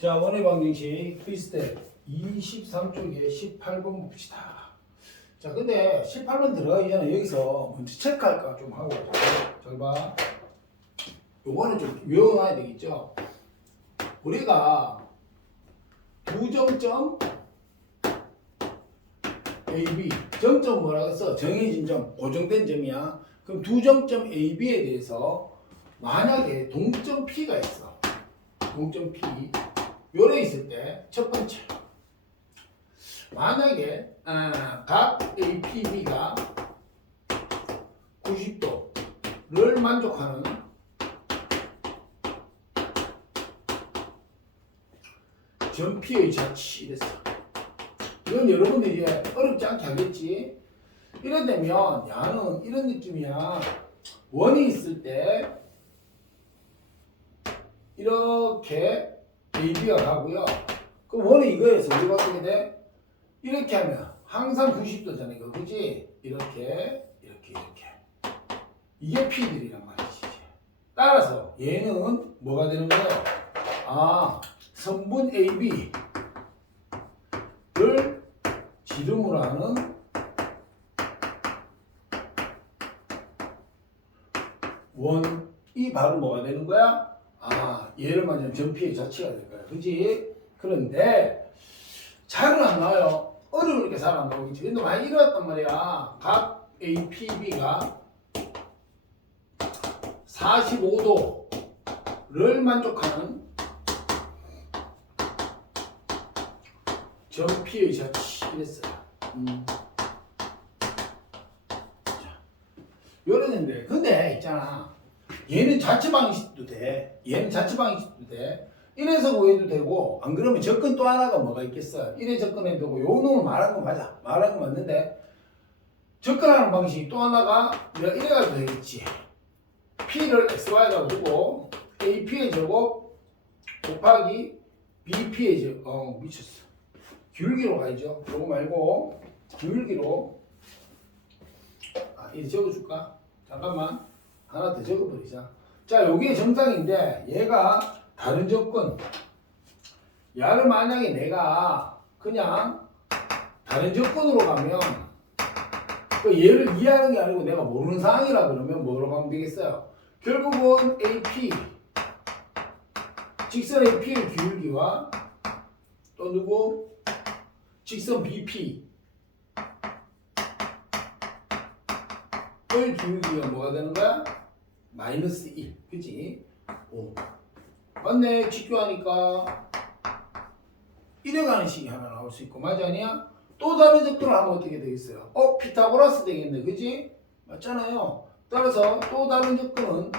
자, 원의 방정식 필스텝 23쪽에 18번 봅시다. 자, 근데 18번 들어가기 전에 여기서 먼저 체크할까 좀 하고. 잘 봐. 요거는 좀 외워놔야 되겠죠. 우리가 두 정점 AB, 정점 뭐라고 했어? 정해진 점, 고정된 점이야. 그럼 두 정점 AB에 대해서 만약에 동점 P가 있어. 동점 P. 요래 있을 때 첫 번째, 만약에 각 APB가 90도를 만족하는 점 P의 자치 이랬어. 이건 여러분들이 이제 어렵지 않게 하겠지. 이래 되면 야는 이런 느낌이야. 원이 있을 때 이렇게 AB가 가고요. 그럼 원이 이거에서 우리가 어떻게 돼? 이렇게 하면 항상 90도잖아 이거, 그지? 이렇게 이게 P들이란 말이지. 따라서 얘는 뭐가 되는 거야? 선분 AB를 지름으로 하는 원이 바로 뭐가 되는 거야? 얘를 말하면 점 P의 자체가 될 거야. 그지? 그런데 잘은 안 나와요. 어려우니까 잘 안 나오겠지. 근데 많이 이루었단 말이야. 각 APB가 45도를 만족하는 점 P의 자치 이랬어요. 요랬는데 근데 있잖아. 얘는 자체 방식도 돼. 얘는 자체 방식도 돼. 이래서 구해도 되고, 안 그러면 접근 또 하나가 뭐가 있겠어. 이래 접근해도 되고, 요 놈을 말한 거 맞아. 말한 거 맞는데, 접근하는 방식이 또 하나가 내가 이래 가도 되겠지. P를 XY라고 두고, AP의 제곱 곱하기 BP의 제곱, 미쳤어. 기울기로 가야죠. 요거 말고, 기울기로. 이제 적어줄까? 잠깐만. 하나 더 적어버리자. 자, 요게 정상인데 얘가 다른 조건. 얘를 만약에 내가 그냥 다른 조건으로 가면 그 얘를 이해하는 게 아니고 내가 모르는 상황이라 그러면 뭐로 가면 되겠어요? 결국은 AP 직선 AP의 기울기와 또 누구? 직선 BP 의 기울기가 뭐가 되는 거야? 마이너스 1. 그치? 오. 맞네. 직교하니까 이래가는 식이 하나 나올 수 있고, 맞아 아니야? 또 다른 접근을 하면 어떻게 되겠어요? 피타고라스 되겠네. 그치? 맞잖아요. 따라서 또 다른 접근은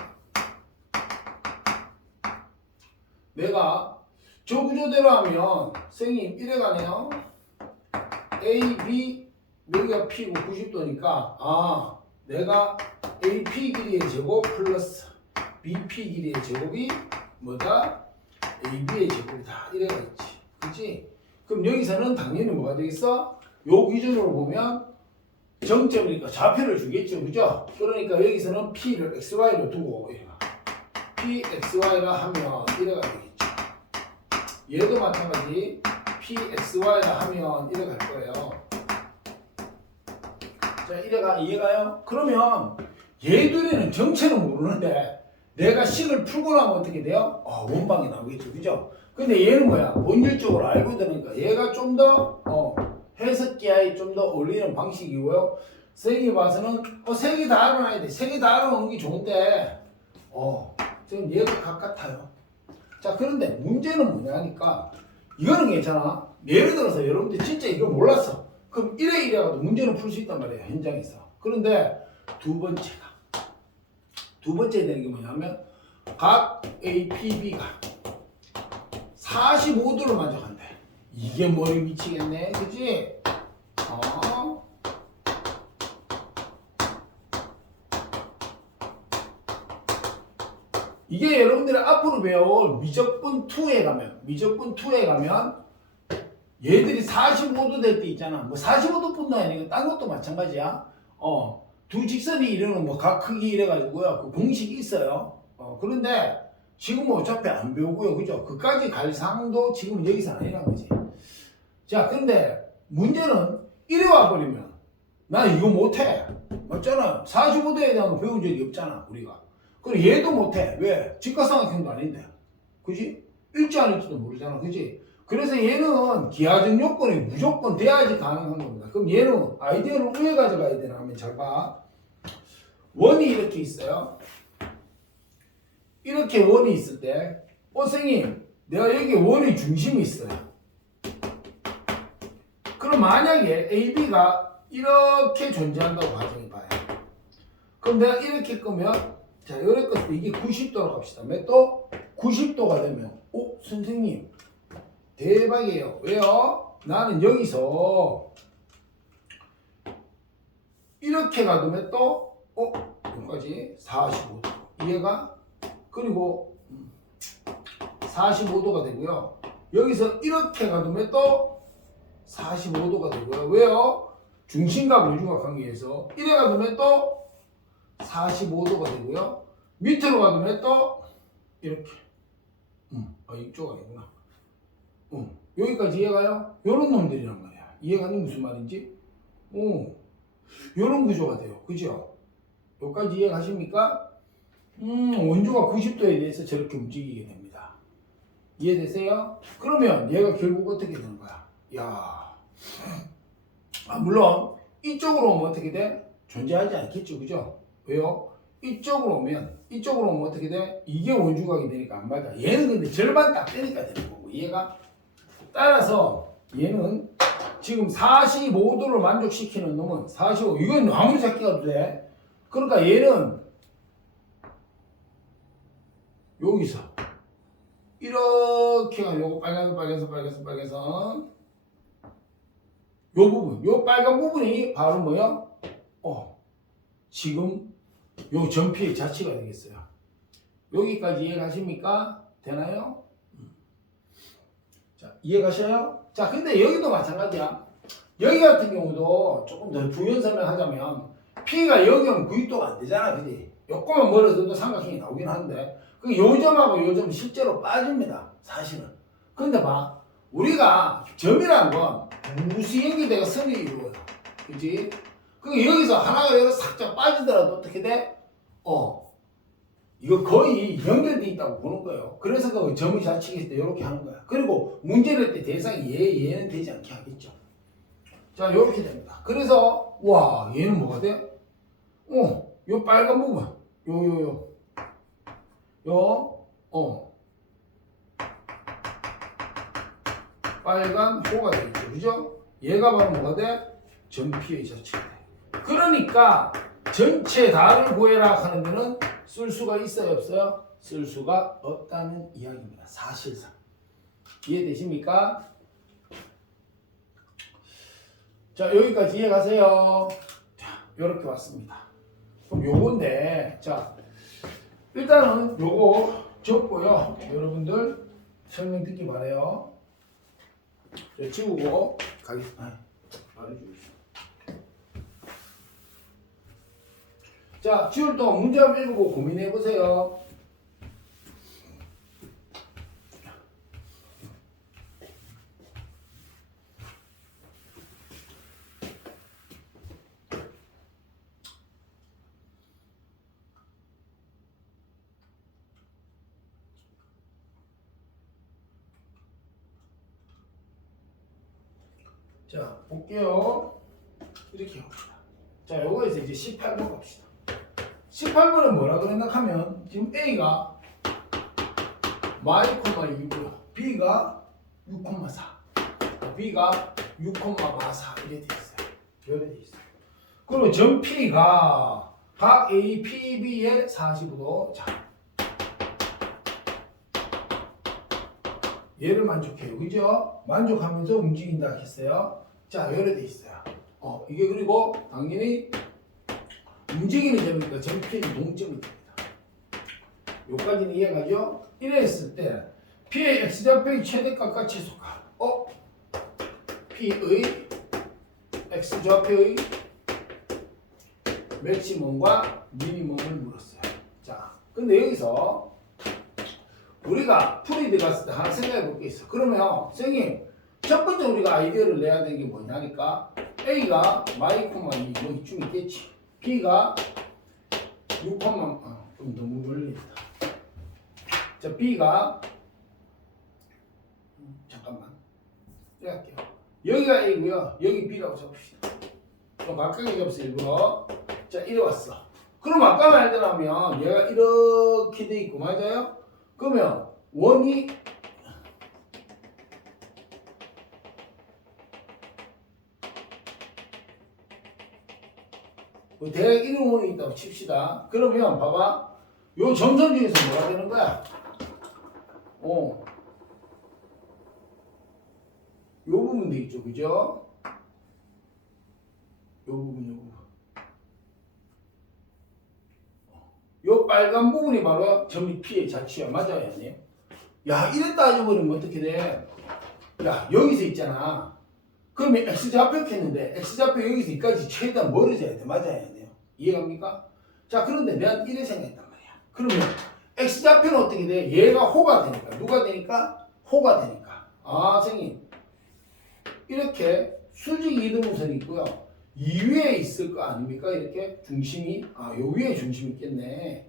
내가 저 구조대로 하면 선생님 이래가네요. A, B 여기가 P고 90도니까 내가 AP 길이의 제곱 플러스 BP 길이의 제곱이 뭐다? AB의 제곱이다. 이래가 있지. 그치? 그럼 여기서는 당연히 뭐가 되겠어? 요 기준으로 보면 정점이니까 좌표를 주겠죠. 그죠? 그러니까 여기서는 P를 XY로 두고 이래가. P, XY라 하면 이래가 되겠죠. 얘도 마찬가지. P, XY라 하면 이래 갈 거예요. 자, 이래가 이해가요? 그러면 얘들이는 정체는 모르는데 내가 식을 풀고 나면 어떻게 돼요? 원방이 나오겠죠. 그죠? 근데 얘는 뭐야? 본질적으로 알고 들으니까 얘가 좀 더 해석기하에 좀 더 어울리는 방식이고요. 색이 봐서는 색이 다 알아놔야 돼. 색이 다 알아놓는 게 좋은데 지금 얘가 같아요. 자, 그런데 문제는 뭐냐니까 이거는 괜찮아. 예를 들어서 여러분들 진짜 이거 몰랐어. 그럼 이래가도 문제는 풀 수 있단 말이에요. 현장에서. 그런데 두 번째 되는 게 뭐냐면 각 APB가 45도를 만족한대. 이게 머리 미치겠네. 그치? 이게 여러분들이 앞으로 배울 미적분 2에 가면 얘들이 45도 될 때 있잖아. 뭐 45도뿐도 아니고 딴 것도 마찬가지야. 두 직선이 이루는 각 크기 이래가지고요. 그 공식이 있어요. 그런데 지금 뭐 어차피 안 배우고요. 그죠? 그까지 갈 상도 지금 여기서 아니란 거지. 자, 근데 문제는 이래 와버리면 나 이거 못해. 맞잖아. 45도에 대한 거 배운 적이 없잖아, 우리가. 그리고 얘도 못해. 왜? 직각삼각형도 아닌데. 그지? 일지 아닐지도 모르잖아. 그지? 그래서 얘는 기하적 요건이 무조건 돼야지 가능한 겁니다. 그럼 얘는 아이디어를 우회 가져가야 되나 하면 잘 봐. 원이 이렇게 있어요. 이렇게 원이 있을 때, 선생님, 내가 여기 원의 중심이 있어요. 그럼 만약에 AB가 이렇게 존재한다고 가정해봐요. 그럼 내가 이렇게 끄면, 자, 이렇게 껐을 때 이게 90도로 갑시다. 몇 도? 90도가 되면, 선생님, 대박이에요. 왜요? 나는 여기서 이렇게 가도 몇 도? 여기까지 45도. 이해가? 그리고 45도가 되고요. 여기서 이렇게 가도 몇 도? 45도가 되고요. 왜요? 중심과 무중과 관계에서 이래 가도 몇 도? 45도가 되고요. 밑으로 가도 몇 도? 이렇게. 이쪽 아니구나. 여기까지 이해가요? 요런 놈들이란 말이야. 이해가니 무슨 말인지? 요런 구조가 돼요. 그죠? 여기까지 이해가십니까? 원주가 90도에 대해서 저렇게 움직이게 됩니다. 이해되세요? 그러면 얘가 결국 어떻게 되는 거야? 물론 이쪽으로 오면 어떻게 돼? 존재하지 않겠죠. 그죠? 왜요? 이쪽으로 오면 어떻게 돼? 이게 원주각이 되니까 안 맞아. 얘는 근데 절반 딱 되니까 되는 거고. 이해가? 따라서 얘는 지금 45도를 만족시키는 놈은 45, 이건 아무리 작게 가도 돼. 그러니까 얘는 여기서 이렇게 가, 요거 빨간선 요 부분, 요 빨간 부분이 바로 뭐야? 지금 요 전피의 자체가 되겠어요. 여기까지 이해가십니까? 되나요? 자, 이해가셔요? 자, 근데 여기도 마찬가지야. 여기 같은 경우도 조금 더 부연 설명하자면 P가 여기 오면 90도가 안 되잖아. 그지? 요거만 멀어져도 삼각형이 나오긴 하는데 그 요점하고 요점 실제로 빠집니다. 사실은. 근데 봐. 우리가 점이라는 건 무수 연결대가 선이 이루어요. 그지? 그 여기서 하나가 여기서 살짝 빠지더라도 어떻게 돼? 이거 거의 연결돼 있다고 보는 거예요. 그래서 그 점의 자칙일 때 이렇게 하는 거야. 그리고 문제를 할 때 대상이 얘는 되지 않게 하겠죠. 자, 이렇게 됩니다. 그래서 얘는 뭐가 돼? 요 빨간 부분, 빨간 호가 되겠죠. 그죠? 얘가 바로 뭐가 돼? 전피의 자체가 돼. 그러니까 전체 다를 구해라 하는 데는 쓸 수가 있어요, 없어요? 쓸 수가 없다는 이야기입니다. 사실상. 이해되십니까? 자, 여기까지 이해가세요. 자, 요렇게 왔습니다. 그럼 요건데, 자, 일단은 요거 적고요. 여러분들 설명 듣기 바래요. 지우고 가겠습니다. 말해주겠습니다. 자, 지울 동안 문제 한번 읽고 고민해 보세요. 자, 볼게요. 이렇게 합시다. 자, 요거에서 이제 18번 갑시다. 18번은 뭐라 그랬나 하면 지금 A가 y,2고요. B가 6,4. B가 6,44 이렇게 돼 있어요. 이렇게 돼 있어요. 그리고 점 P가 각 A, P, B의 45도. 자, 얘를 만족해요. 그죠? 만족하면서 움직인다 했어요. 자, 이렇게 돼 있어요. 이게 그리고 당연히 움직이는 점이니까 점P는 동점이 됩니다. 여기까지는 이해가죠? 이래 했을 때 P의 X좌표의 최대값과 최소값 P의 X좌표의 맥시멈과 미니멈을 물었어요. 자, 근데 여기서 우리가 풀이 들어갔을 때 하나 생각해 볼 게 있어. 그러면 선생님 첫 번째 우리가 아이디어를 내야 되는 게 뭐냐니까 A가 마이코마2 뭐 이쯤 있겠지. B가 6, 좀 너무 멀리 있다. 자, B가 잠깐만 이렇게 할게요. 여기가 A고요. 여기 B라고 잡읍시다. 좀 가깝게 잡았어 일부러. 자, 이래 왔어. 그럼 아까 말대로하면 얘가 이렇게 돼 있고 맞아요? 그러면 원이 대략 이런 원이 있다고 칩시다. 그러면 봐봐. 요 점선 중에서 뭐가 되는 거야? 요 부분 되겠죠. 그죠? 요 부분. 요 빨간 부분이 바로 점이 P의 자취야. 맞아요, 아니에요? 야, 이래 따져버리면 어떻게 돼? 야, 여기서 있잖아. 그러면 X좌표 했는데 X좌표 여기서 여기까지 최대한 멀어져야 돼. 맞아요, 아니에요? 이해갑니까? 자, 그런데 내가 이래 생각했단 말이야. 그러면 X좌표는 어떻게 돼? 얘가 호가 되니까. 누가 되니까? 호가 되니까. 아, 선생님. 이렇게 수직 이등분선이 있고요. 이 위에 있을 거 아닙니까? 이렇게 중심이. 요 위에 중심이 있겠네.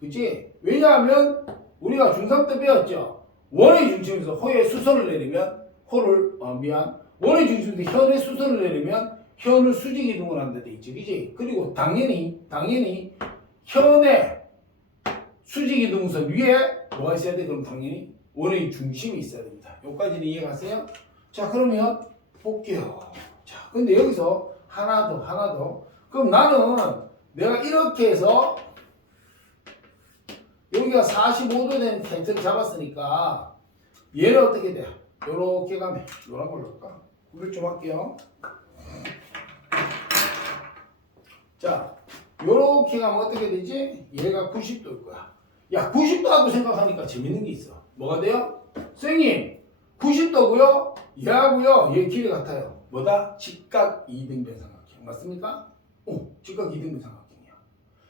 그치? 왜냐하면 우리가 중3 때 배웠죠. 원의 중심에서 호의 수선을 내리면 원의 중심에서 현의 수선을 내리면 현을 수직 이동을 한다 돼 있지. 그치? 그리고 당연히 현의 수직 이동선 위에 뭐가 있어야 돼? 그럼 당연히 원의 중심이 있어야 됩니다. 여기까지는 이해가세요? 자, 그러면 볼게요. 자, 근데 여기서 하나 더. 그럼 나는 내가 이렇게 해서 여기가 45도 되는 텐트를 잡았으니까 얘는 어떻게 돼? 요렇게 가면 요런 걸로 할까? 구별 좀 할게요. 자, 요렇게 가면 어떻게 되지? 얘가 90도일 거야. 야, 90도하고 생각하니까 재밌는 게 있어. 뭐가 돼요? 선생님, 90도고요. 얘하고요. 얘 길이 같아요. 뭐다? 직각 이등변 삼각형. 맞습니까? 직각 이등변 삼각형이야.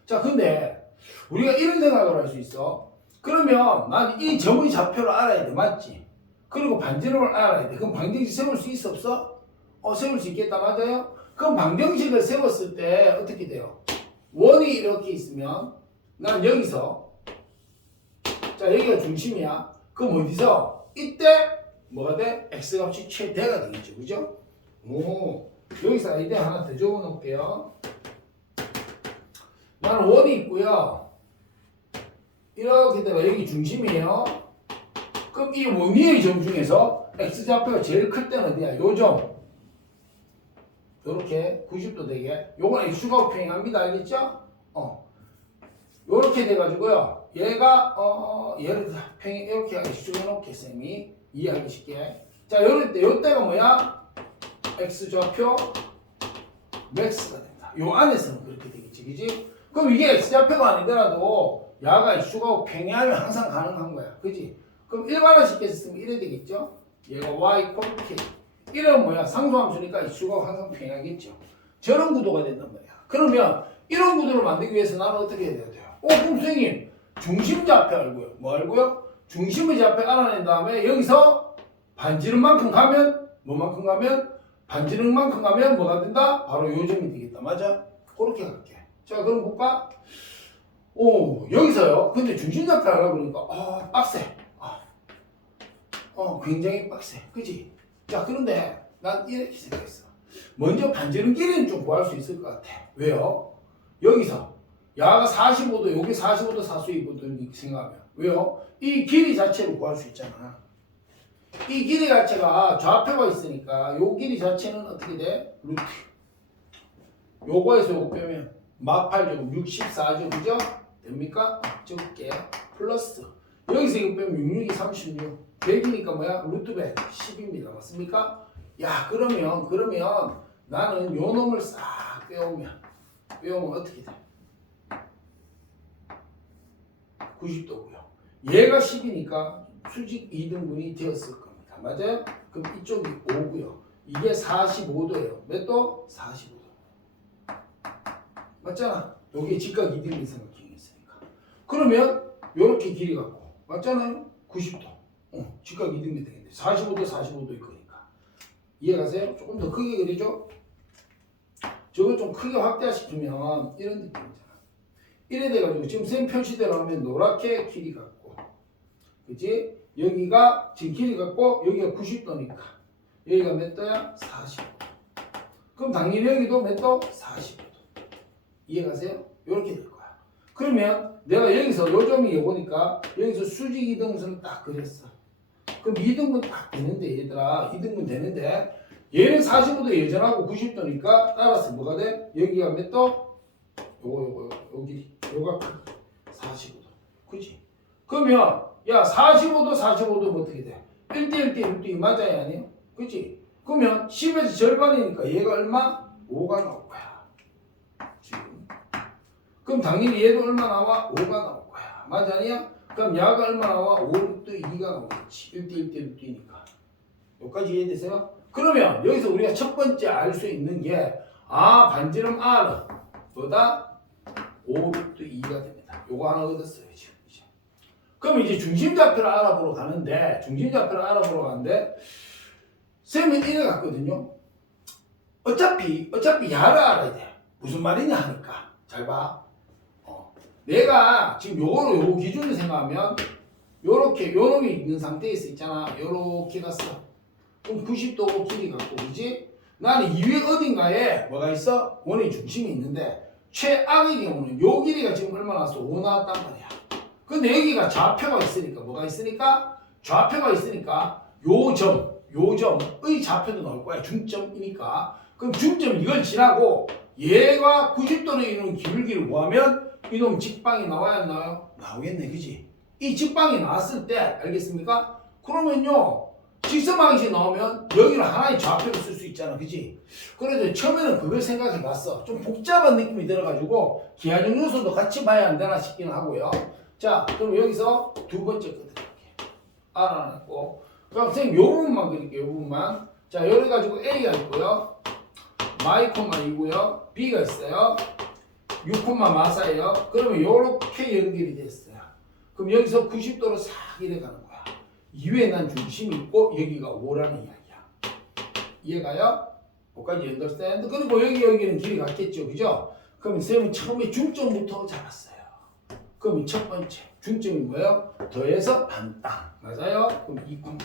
자, 근데 우리가 이런 생각을 할 수 있어. 그러면 난 이 점의 좌표를 알아야 돼. 맞지? 그리고 반지름을 알아야 돼. 그럼 방정식 세울 수 있어 없어? 세울 수 있겠다. 맞아요? 그럼 방정식을 세웠을 때 어떻게 돼요? 원이 이렇게 있으면 난 여기서 자, 여기가 중심이야. 그럼 어디서? 이때 뭐가 돼? X값이 최대가 되겠죠. 그죠? 여기서 아이디어 하나 더 적어 놓을게요. 나는 원이 있고요. 이렇게 되가 여기 중심이에요. 그럼 이 원 위의 점 중에서 X좌표가 제일 클 때는 어디야? 요 점. 요렇게 90도 되게. 요건 X축하고 평행합니다. 알겠죠? 요렇게 돼가지고요. 얘가, 얘를 평행, 이렇게 X축 해놓게, 쌤이. 이해하기 쉽게. 자, 요럴 때, 요때가 뭐야? X좌표 맥스가 된다. 요 안에서는 그렇게 되겠지. 그지? 그럼 이게 X좌표가 아니더라도 야가 X축하고 평행하면 항상 가능한 거야. 그지? 그럼 일반화시켜서 쓰면 이래 되겠죠? 얘가 Y, K. 이런 뭐야? 상수함수니까 X축하고 항상 평행하겠죠. 저런 구도가 된단 말이야. 그러면 이런 구도를 만들기 위해서 나는 어떻게 해야 돼요? 그럼 선생님, 중심좌표 알고요. 뭐 알고요? 중심의 좌표 알아낸 다음에 여기서 반지름만큼 가면 뭐만큼 가면 반지름만큼 가면 뭐가 된다? 바로 요 점이 되겠다. 맞아? 그렇게 갈게. 자, 그럼 볼까? 여기서요. 근데 중심좌표 알아보니까 빡세. 굉장히 빡세. 그지? 자, 그런데 난 이렇게 생각했어. 먼저 반지름 길이는 좀 구할 수 있을 것 같아. 왜요? 여기서 야가 45도, 여기 45도 사수이거든 생각하면. 왜요? 이 길이 자체를 구할 수 있잖아. 이 길이 자체가 좌표가 있으니까 요 길이 자체는 어떻게 돼? 루트. 요거에서 요거 빼면 마팔제곱 64죠. 그죠? 됩니까? 적을게. 플러스. 여기서 이거 빼면 66이 36. 100이니까 뭐야? 루트 100. 10입니다. 맞습니까? 야, 그러면 나는 요 놈을 싹 빼오면 어떻게 돼? 90도고요. 얘가 10이니까 수직 2등분이 되었을 겁니다. 맞아요? 그럼 이쪽이 5고요. 이게 45도예요. 몇 도? 45도. 맞잖아? 여기 직각 2등분 삼각형이 있으니까. 그러면 요렇게 길이 갖고 맞잖아요? 90도. 직각 이등변 되겠네. 45도 45도일 거니까. 이해가세요? 조금 더 크게 그리죠? 저걸 좀 크게 확대시키면 이런 느낌이잖아. 이래 돼가지고 지금 쌤 표시대로 하면 노랗게 길이 같고, 그치? 여기가 지금 길이 같고 여기가 90도니까 여기가 몇 도야? 45도. 그럼 당연히 여기도 몇 도? 45도. 이해가세요? 이렇게 될 거야. 그러면 내가 여기서 요 점이 요거니까 여기서 수직 이등분선을 딱 그렸어. 그럼 2등분 딱 되는데 얘들아, 2등분 되는데 얘는 45도 예전하고 90도니까 따라서 뭐가 돼? 여기가 몇 도? 요거 여기 요가 45도. 그치? 그러면 야 45도 어떻게 돼? 1대1 대 1대2 맞아야 아니에요? 그치? 그러면 10에서 절반이니까 얘가 얼마? 5가 나올 거야. 지금. 그럼 당연히 얘도 얼마 나와? 5가 나올 거야. 맞아 아니야? 그럼 야가 얼마 나와? 5, 6도 2가 나오겠지. 1대1 대 6대니까. 여기까지 이해되세요? 그러면 여기서 우리가 첫 번째 알 수 있는 게 반지름 R은 뭐다? 5, 6도 2가 됩니다. 요거 하나 얻었어요. 지금. 그럼 이제 중심좌표를 알아보러 가는데 쌤은 이래 갔거든요. 어차피 야를 알아야 돼. 무슨 말이냐 하니까. 잘 봐. 내가 지금 요거 기준을 생각하면 요렇게 요 놈이 있는 상태에 있잖아. 요렇게 갔어. 그럼 90도 길이 갖고 그지? 나는 이 위에 어딘가에 뭐가 있어? 원의 중심이 있는데 최악의 경우는 요 길이가 지금 얼마 나왔어? 5 나왔단 말이야. 근데 여기가 좌표가 있으니까 뭐가 있으니까? 좌표가 있으니까 요점의 좌표도 나올 거야. 중점이니까. 그럼 중점 이걸 지나고 얘가 90도로 이루는 기울기를 구하면 이놈 직방이 나와야 안 나와요? 나오겠네. 그지? 이 직방이 나왔을 때 알겠습니까? 그러면요 직선방식 나오면 여기는 하나의 좌표를 쓸 수 있잖아. 그지? 그래서 처음에는 그걸 생각해 봤어. 좀 복잡한 느낌이 들어가지고 기하적 요소도 같이 봐야 안 되나 싶기는 하고요. 자 그럼 여기서 두 번째 거 들어갈게. 알아놨고 그럼 선생님 요 부분만 그릴게요. 요 부분만. 자 이래 가지고 A가 있고요. 마이 콤마 2고요. B가 있어요. 6 콤마 마사예요. 그러면 요렇게 연결이 됐어요. 그럼 여기서 90도로 싹 이래 가는 거야. 이외에 난 중심이 있고 여기가 5라는 이야기야. 이해가요? 거기까지 understand? 그리고 여기는 길이 같겠죠. 그죠? 그럼 쌤은 처음에 중점부터 잡았어요. 그럼 첫 번째 중점이 뭐예요? 더해서 반땅. 맞아요? 그럼 2 콤마.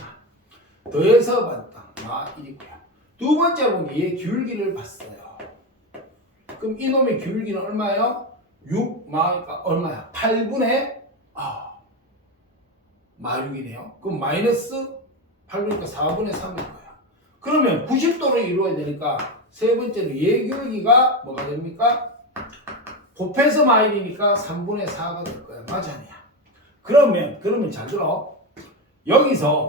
더해서 반땅. 1이고요. 두 번째 보면 얘 기울기를 봤어요. 그럼 이놈의 기울기는 얼마예요? 6 마니까 얼마야? 8분의 6이네요. 그럼 마이너스 8이니까 4분의 3일 거야. 그러면 90도로 이루어야 되니까 세 번째로 얘 기울기가 뭐가 됩니까? 곱해서 마일이니까 3분의 4가 될 거야. 맞아 아니야? 그러면 잘 들어. 여기서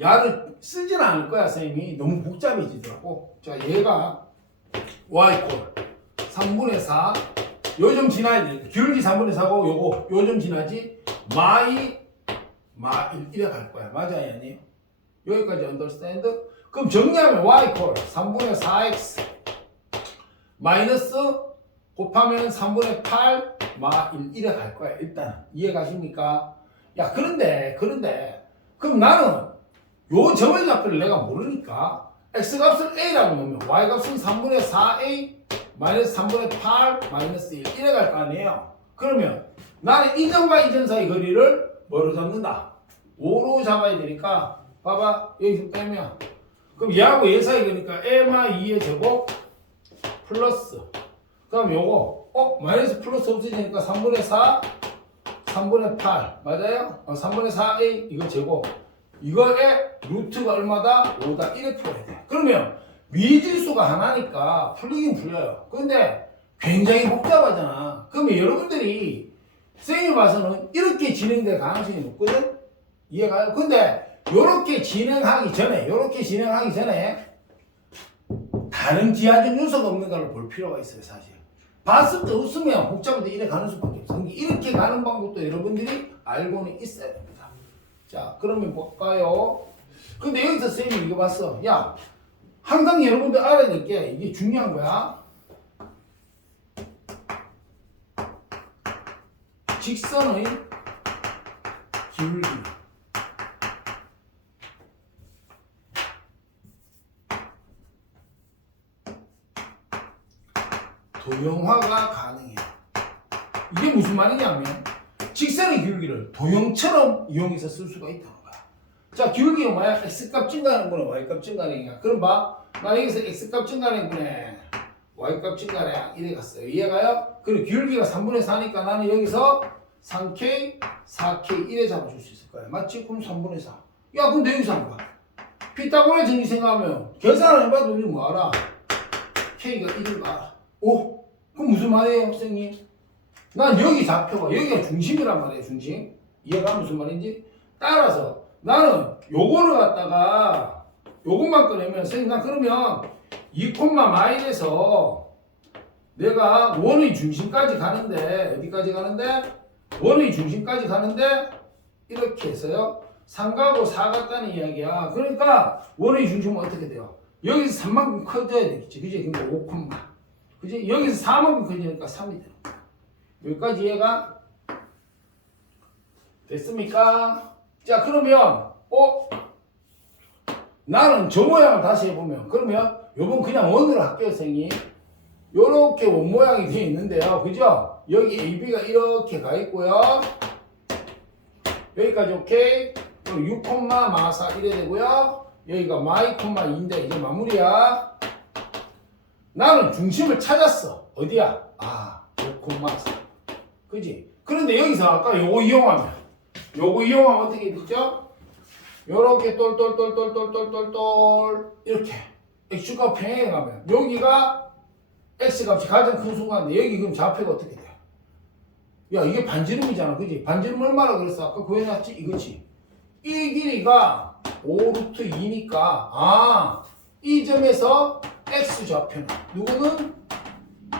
야를 쓰진 않을 거야. 선생님이 너무 복잡해지더라고. 자 얘가 y꼴 3분의 4 요점 지나야 돼. 기울기 3분의 4고 요점 지나지 마이 이래 갈 거야. 맞아요 아니에요? 여기까지 understand? 그럼 정리하면 y꼴 3분의 4x 마이너스 곱하면 3분의 8 이래 갈 거야. 일단 이해 가십니까? 야 그런데 그럼 나는 요 점의 좌표를 내가 모르니까 x값을 a라고 놓으면 y값은 3분의 4a 마이너스 3분의 8 마이너스 1 이래 갈 거 아니에요. 그러면 나는 이 점과 이 점 사이 거리를 뭐로 잡는다? 5로 잡아야 되니까 봐봐 여기서 빼면 그럼 얘하고 얘 사이 거니까 a마 2의 제곱 플러스 그럼 요거 마이너스 플러스 없어지니까 3분의 4 3분의 8 맞아요? 3분의 4a 이거 제곱 이거의 루트가 얼마다? 5다 이렇게 풀어야 돼. 그러면 미지수가 하나니까 풀리긴 풀려요. 근데 굉장히 복잡하잖아. 그러면 여러분들이 쌤이 봐서는 이렇게 진행될 가능성이 높거든? 이해가요? 근데 요렇게 진행하기 전에 다른 지하적 요소가 없는 걸 볼 필요가 있어요. 사실 봤을 때 웃으면 복잡한데 이래 가는 수밖에 없어. 이렇게 가는 방법도 여러분들이 알고는 있어야 됩니다. 자 그러면 볼까요? 근데 여기서 쌤이 이거 봤어. 야 항상 여러분들 알아야 될 게 이게 중요한 거야. 직선의 기울기. 도형화가 가능해요. 이게 무슨 말이냐면 직선의 기울기를 도형처럼 이용해서 쓸 수가 있다는 거야. 자, 기울기가 뭐야? x값 증가하는 거는 y값 증가하는 거야. 그럼 봐. 나 여기서 x값 증가하는 거네. y값 증가량 이래 갔어요. 이해가요? 그리고 기울기가 3분의 4니까 나는 여기서 3k, 4k 이래 잡아줄 수 있을 거야. 맞지? 그럼 3분의 4. 야, 그럼 내 여기서 한번 봐. 피타고라 정리 생각하면 계산을 해봐도 우리 뭐 알아? k가 1을 알아. 오? 그럼 무슨 말이에요, 선생님? 난 여기 좌표가 여기가 중심이란 말이에요, 중심. 이해가 무슨 말인지? 따라서 나는 요거를 갖다가 요것만 꺼내면 선생님 난 그러면 2,마일에서 내가 원의 중심까지 가는데 어디까지 가는데? 원의 중심까지 가는데 이렇게 해서요 3가고 4 같다는 이야기야. 그러니까 원의 중심은 어떻게 돼요? 여기서 3만큼 커져야 되겠지, 그지? 그러니까 5, 그지? 여기서 4만큼 커지니까 3이 되는 거야. 여기까지 이해가 됐습니까? 자, 그러면 나는 저 모양을 다시 해보면 그러면 요번 그냥 원으로 할게요, 선생님. 요렇게 원 모양이 되어 있는데요, 그죠? 여기 AB가 이렇게 가 있고요. 여기까지 오케이. 6,마사 이래 되고요. 여기가 마이, 2인데 이제 마무리야. 나는 중심을 찾았어. 어디야? 5,4. 그지? 그런데 여기서 아까 요거 이용하면 어떻게 되죠? 요렇게 똘똘똘똘똘똘똘 이렇게 x값 평행해 가면 여기가 x값이 가장 큰 순간인데 여기 그럼 좌표가 어떻게 돼? 야, 이게 반지름이잖아, 그지? 반지름 얼마나 그랬어? 아까 구해놨지? 이거지? 이 길이가 5루트 2니까 이 점에서 x좌표는 누구는?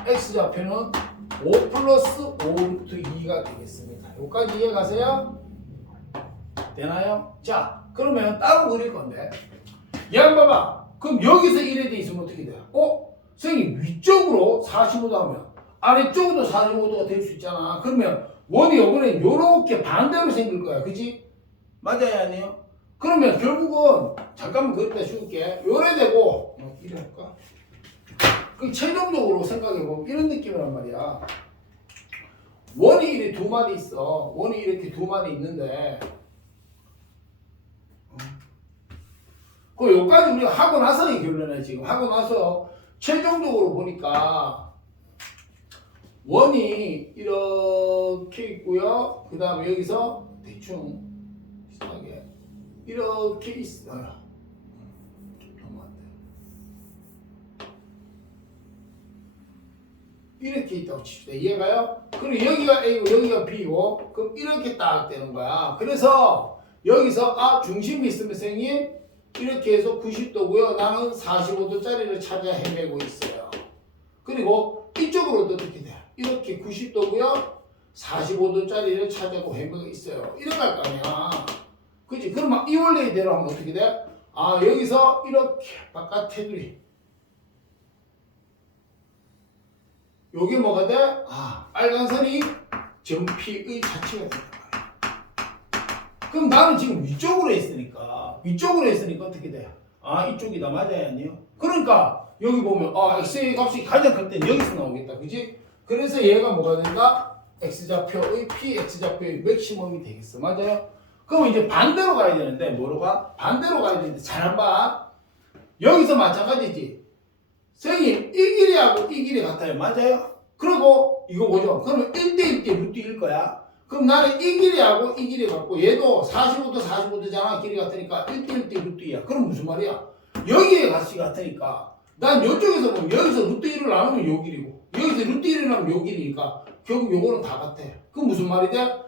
x좌표는 5 플러스 5루트 2가 되겠습니다. 여기까지 이해가세요? 되나요? 자, 그러면 따로 그릴 건데 얘 한번 봐봐. 그럼 여기서 이래 돼 있으면 어떻게 돼요? 선생님 위쪽으로 45도 하면 아래쪽으로 45도가 될 수 있잖아. 그러면 원이 이번에 요렇게 반대로 생길 거야, 그지? 맞아요, 아니에요? 그러면 결국은 잠깐만 그것다 줄게. 요래 되고 이래 할까? 그 최종적으로 생각해보면 이런 느낌이란 말이야. 원이 이렇게 두 마디 있어. 원이 이렇게 두 마디 있는데 그 여기까지 우리가 하고 나서 이 결론이야. 지금 하고 나서 최종적으로 보니까 원이 이렇게 있고요. 그 다음에 여기서 대충 비슷하게 이렇게 있어요. 너무 안 돼. 이렇게 있다고 칩시다. 이해가요? 그리고 여기가 A고 여기가 B고 그럼 이렇게 딱 되는 거야. 그래서 여기서 중심이 있으면 선생님 이렇게 해서 90도고요. 나는 45도짜리를 찾아 헤매고 있어요. 그리고 이쪽으로도 어떻게 돼? 이렇게 90도고요. 45도짜리를 찾아고 헤매고 있어요. 이렇게 할 거 아니야. 그치? 그러면 이 원래대로 하면 어떻게 돼? 여기서 이렇게 바깥 테두리. 요게 뭐가 돼? 빨간 선이 점피의 자체가 된다. 그럼 나는 지금 위쪽으로 했으니까 어떻게 돼? 이쪽이다. 맞아야 아니에요? 그러니까 여기 보면 x의 값이 가장 클 때는 여기서 나오겠다. 그지? 그래서 얘가 뭐가 된다? x좌표의 p x좌표의 맥시멈이 되겠어. 맞아요? 그럼 이제 반대로 가야 되는데 뭐로 가? 반대로 가야 되는데 잘 안 봐. 여기서 마찬가지지. 선생님 이 길이하고 이 길이 같아요. 맞아요? 그리고 이거 보죠. 그러면 1대1대 루트 1 거야. 그럼 나는 이 길이하고 이 길이 같고 얘도 45도잖아. 길이 같으니까 1대1대 루트 2야. 그럼 무슨 말이야? 여기에 값이 같으니까 난 이쪽에서 보면 여기서 루트 1을 나누면 요 길이고 여기서 루트 1을 나누면 요 길이니까 결국 요거는 다 같아. 그럼 무슨 말이 돼?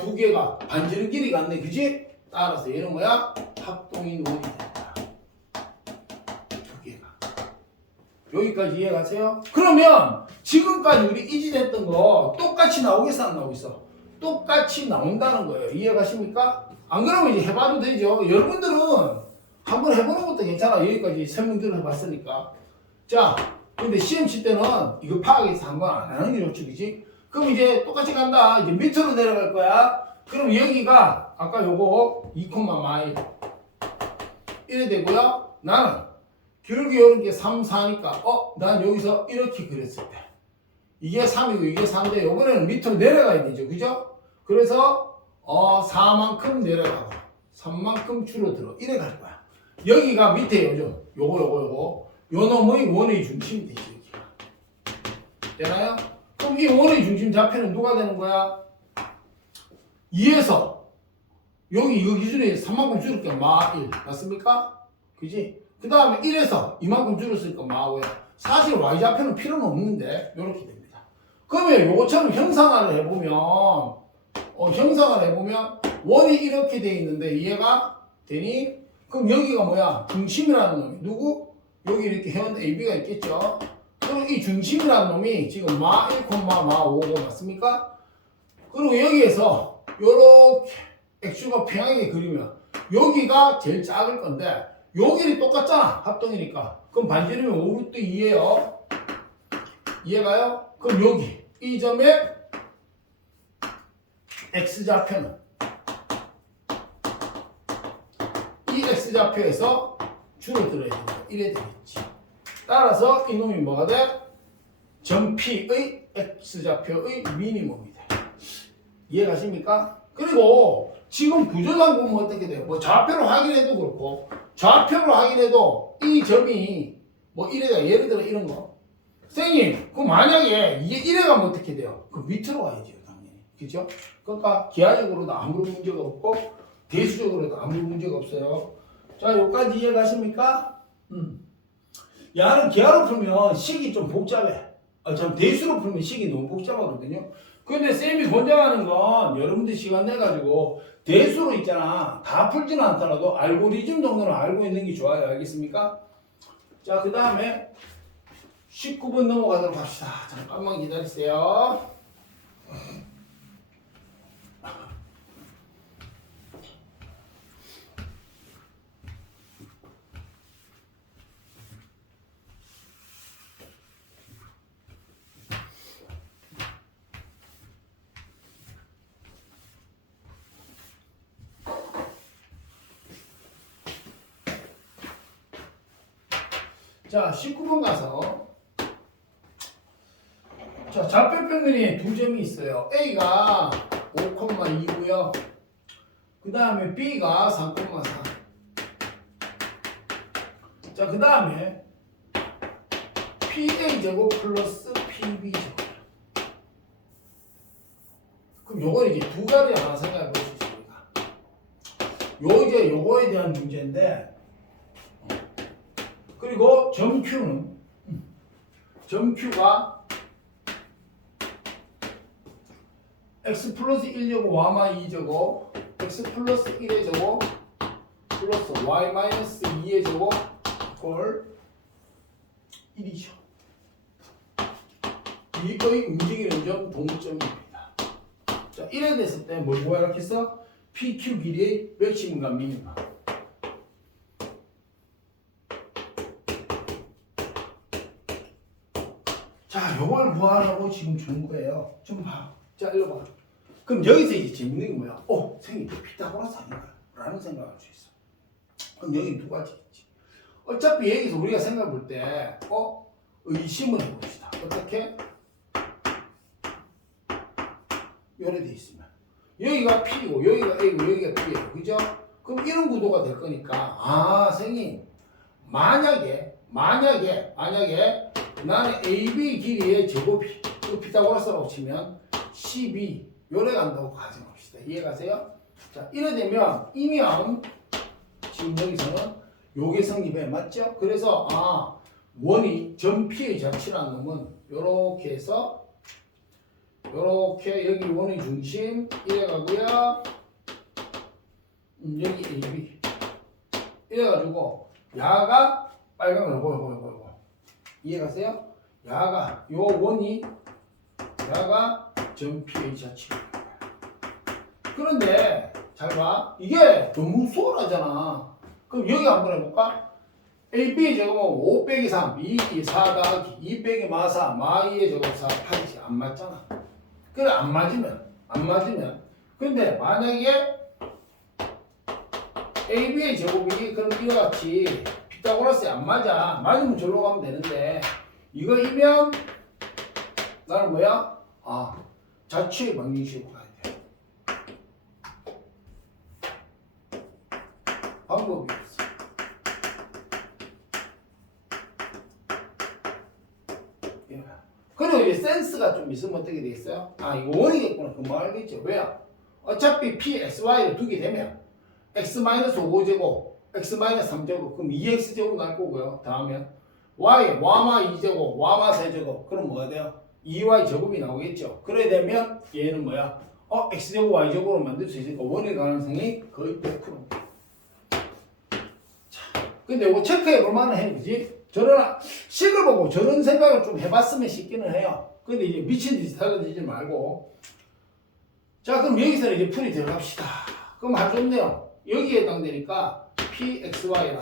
두 개가 반지름 길이 같네. 그지? 따라서 얘는 뭐야? 합동인 원이 된다. 두 개가. 여기까지 이해가세요? 그러면 지금까지 우리 이지됐던 거 똑같이 나오겠어, 안 나오겠어? 똑같이 나온다는 거예요. 이해가십니까? 안 그러면 이제 해봐도 되죠. 여러분들은 한번 해보는 것도 괜찮아. 여기까지 설명들을 해봤으니까. 자, 근데 시험 칠 때는 이거 파악해서 한번 안 하는 게 좋지, 그지? 그럼 이제 똑같이 간다. 이제 밑으로 내려갈 거야. 그럼 여기가 아까 요거 2, 마일 이래 되고요. 나는 길게 이렇게 3, 4니까 난 여기서 이렇게 그렸을 때 이게 3이고 이게 4인데 요번에는 밑으로 내려가야 되죠. 그죠? 그래서 4만큼 내려가고 3만큼 줄어들어 이래 갈 거야. 여기가 밑에 요거 요 놈의 원의 중심이 되죠. 여기가. 되나요? 그럼 이 원의 중심 좌표는 누가 되는 거야? 2에서 여기 이거 기준에 3만큼 줄을게 마1 맞습니까? 그지? 그 다음에 1에서 이만큼 줄였으니까 마5야. 사실 y좌표는 필요는 없는데 이렇게 됩니다. 그러면 요거처럼 형상화를 해보면 원이 이렇게 돼 있는데 이해가 되니? 그럼 여기가 뭐야? 중심이라는 놈이 누구? 여기 이렇게 현 AB가 있겠죠? 그럼 이 중심이라는 놈이 지금 마1, 마5고 맞습니까? 그리고 여기에서 요렇게 x가 평행하게 그리면 여기가 제일 작을 건데 요 길이 똑같잖아. 합동이니까. 그럼 반지름이 5루트 2예요. 이해가요? 그럼 여기 이 점의 x좌표는 이 x좌표에서 줄어들어야 된다. 이래 되겠지. 따라서 이놈이 뭐가 돼? 점 P의 x좌표의 미니멈이 돼. 이해가십니까? 그리고 지금 구조상 보면 어떻게 돼요? 뭐 좌표로 확인해도 그렇고 좌표로 확인해도 이 점이 뭐 이래가 예를 들어 이런 거 선생님 그럼 만약에 이게 이래 가면 어떻게 돼요? 그 밑으로 가야죠 당연히. 그죠? 그러니까 기하적으로도 아무 문제가 없고 대수적으로도 아무 문제가 없어요. 자 여기까지 이해가십니까? 야는 기하로 풀면 식이 좀 복잡해. 참 대수로 풀면 식이 너무 복잡하거든요. 근데 쌤이 권장하는 건 여러분들 시간 내가지고 대수로 있잖아. 다 풀지는 않더라도 알고리즘 정도는 알고 있는 게 좋아요. 알겠습니까? 자, 그 다음에 19번 넘어가도록 합시다. 잠깐만 기다리세요. 자, 19번 가서 자, 좌표평면이 두 점이 있어요. A가 5,2고요. 그 다음에 B가 3,4. 자, 그 다음에 PA제곱 플러스 PB제곱. 그럼 요건 이제 두 가지 하나 생각해 볼 수 있습니다. 이제 요거에 대한 문제인데 그리고 점 Q가 x 플러스 1제곱 y마 2제곱 x 플러스 1의 제곱 플러스 y 마이너스 2의 제곱 꼴 1이죠. 이거의 움직이는 점 동점입니다. 자, 이래 됐을 때 뭘 구하라 했어? PQ 길이의 맥시멈과 미니멈. 자, 요걸 구하라고 지금 준 거예요. 좀 봐. 자, 일로 봐. 그럼 여기서 이제 재밌는 게 뭐야? 선생님, 피타고라스 아닌가? 라는 생각을 할 수 있어. 그럼 여기 두 가지 있지. 어차피 여기서 우리가 생각해 볼 때, 의심을 해봅시다. 어떻게? 요래 돼 있으면. 여기가 P고, 여기가 A고, 여기가 B예요. 그죠? 그럼 이런 구도가 될 거니까, 선생님, 만약에 나는 AB 길이의 제곱이 피타고라스라고 치면 12 요래 간다고 가정합시다. 이해가세요? 자, 이래 되면 이면 지금 여기서는 요게 성립해. 맞죠? 그래서 원이 점 P의 자치라는 놈은 요렇게 해서 요렇게 여기 원의 중심 이래 가고요. 여기 AB 이래 가지고 야가 빨간 요거 이해가세요? 야가 요 원이 야가 점 P의 자치입니다. 그런데 잘 봐. 이게 너무 수월하잖아. 그럼 여기 한번 해볼까? AB 제곱은 5 빼기 3, 2, 4 더하기 2 빼기 마 4, 마 2의 제곱 4, 8이지. 안 맞잖아. 그래 안 맞으면 근데 만약에 AB의 제곱이 그럼 이와 같이 피타고라스에 안 맞아. 맞으면 절로 가면 되는데 이거이면 나는 뭐야? 자취의 방정식으로 가야 돼. 방법이 없어. 예. 그리고 이제 센스가 좀 있으면 어떻게 되겠어요? 이거 원이겠구나. 금방 알겠죠? 왜요? 어차피 PXY를 두게 되면 X-5제곱, X-3제곱, 그럼 2X제곱 날 거고요. 다음에 Y, 와마 2제곱, 와마 3제곱, 그럼 뭐가 돼요? 2Y 제곱이 나오겠죠. 그래 되면 얘는 뭐야? X제곱, Y제곱으로 만들 수 있으니까 원의 가능성이 거의 100%. 자, 근데 이거 체크해 볼 만은 해, 그지? 저런 식을 보고 저런 생각을 좀 해봤으면 싶기는 해요. 근데 이제 미친 듯이 달라지지 말고. 자, 그럼 여기서는 이제 풀이 들어갑시다. 그럼 아주 좋네요. 여기에 해당되니까 PXY라는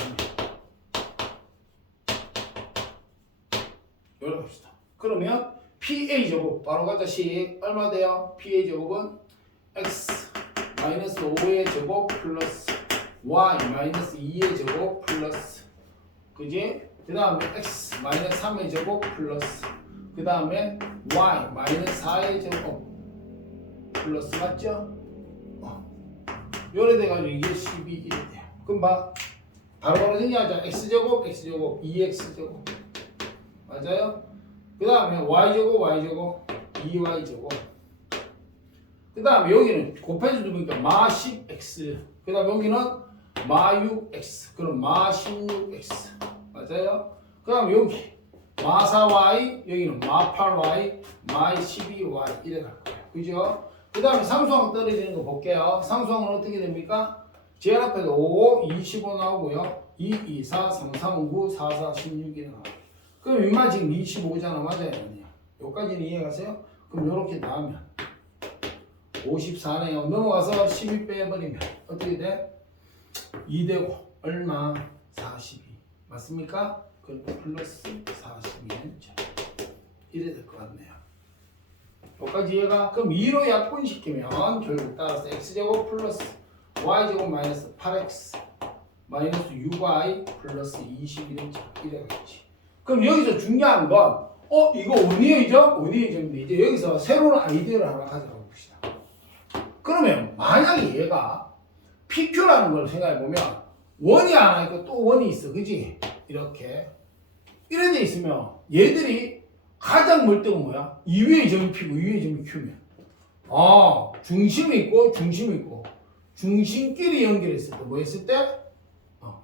요렇게 합시다. 그러면 PA제곱 바로 가자식 얼마 돼요? PA제곱은 X-5의 제곱 플러스 Y-2의 제곱 플러스 그지? 그 다음에 X-3의 제곱 플러스 그 다음에 Y-4의 제곱 플러스 맞죠? 요래 돼가지고 이게 12 이래 돼요. 그럼 바로 정리하자. X제곱, X제곱, 2X제곱 맞아요? 그 다음에 Y제곱, Y제곱, 2Y제곱 그 다음에 여기는 곱해서 두니까 마 10X 그 다음에 여기는 마 6X 그럼 마 16X 맞아요? 그 다음에 여기 마 4Y 여기는 마 8Y 마 12Y 이래 갈 거예요. 그죠? 그 다음에 상수항 떨어지는 거 볼게요. 상수항은 어떻게 됩니까? 제일 앞에도 5, 25 나오고요. 2, 2, 4, 3, 3, 9, 4, 4, 16이 나와요. 그럼 윗만 지금 25잖아. 맞아요? 아니요? 여기까지는 이해가세요? 그럼 이렇게 나오면 54네요. 넘어가서 12 빼버리면 어떻게 돼? 2 되고 얼마? 42 맞습니까? 그럼 플러스 42는 이래 될 것 같네요. 여기까지 이해가? 그럼 2로 약분시키면 결국 따라서 x제곱 플러스 y제곱 마이너스 8x 마이너스 6y 플러스 21은 이래가겠지. 그럼 여기서 중요한 건 이거 원이의죠? 원이의점인데 이제 여기서 새로운 아이디어를 하나 가져가 봅시다. 그러면 만약에 얘가 PQ라는 걸 생각해 보면 원이 하나 있고 또 원이 있어. 그지? 이렇게 이래 돼 있으면 얘들이 가장 멀 때가 뭐야? 2위의 점이 P고 2위의 점이 Q면 중심이 있고 중심이 있고 중심끼리 연결했을 때 뭐 했을 때?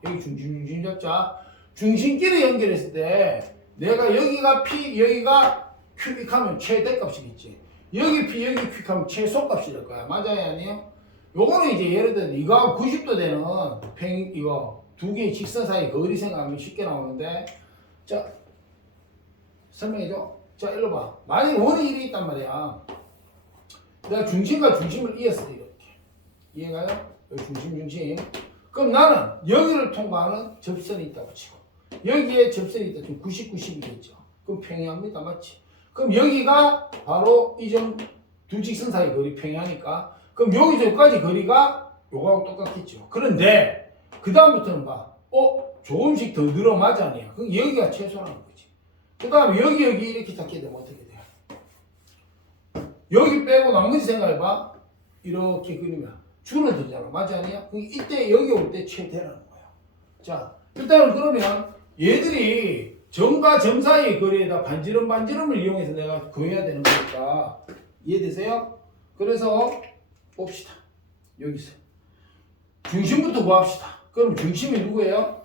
여기 중심 잡자. 중심끼리 연결했을 때 내가 여기가 P 여기가 Q익하면 최대값이겠지. 여기 P 여기 Q익하면 최소값이 될 거야. 맞아요? 아니에요? 요거는 이제 예를 들어 이거 90도 되는 이거 두 개의 직선 사이 거리 생각하면 쉽게 나오는데 자 설명해줘. 자, 일로 봐. 만약에 원이 1이 있단 말이야. 내가 중심과 중심을 이었어, 이렇게. 이해가요? 여기 중심. 그럼 나는 여기를 통과하는 접선이 있다고 치고, 여기에 접선이 있다. 지금 90, 90이겠죠. 그럼 평행합니다. 맞지? 그럼 여기가 바로 이 점 두 직선 사이 거리 평행하니까, 그럼 여기서까지 거리가 요거하고 똑같겠죠. 그런데, 그다음부터는 봐. 조금씩 더 늘어나잖아요. 그럼 여기가 최소라는 거지. 그 다음에 여기 이렇게 잡게 되면 어떻게 돼요? 여기 빼고 나머지 생각해봐. 이렇게 그리면 줄어들잖아. 맞지 않냐? 이때 여기 올 때 최대라는 거야. 자, 일단은 그러면 얘들이 점과 점 사이의 거리에다 반지름을 이용해서 내가 구해야 되는 거니까 이해되세요? 그래서 봅시다. 여기서 중심부터 구합시다. 그럼 중심이 누구예요?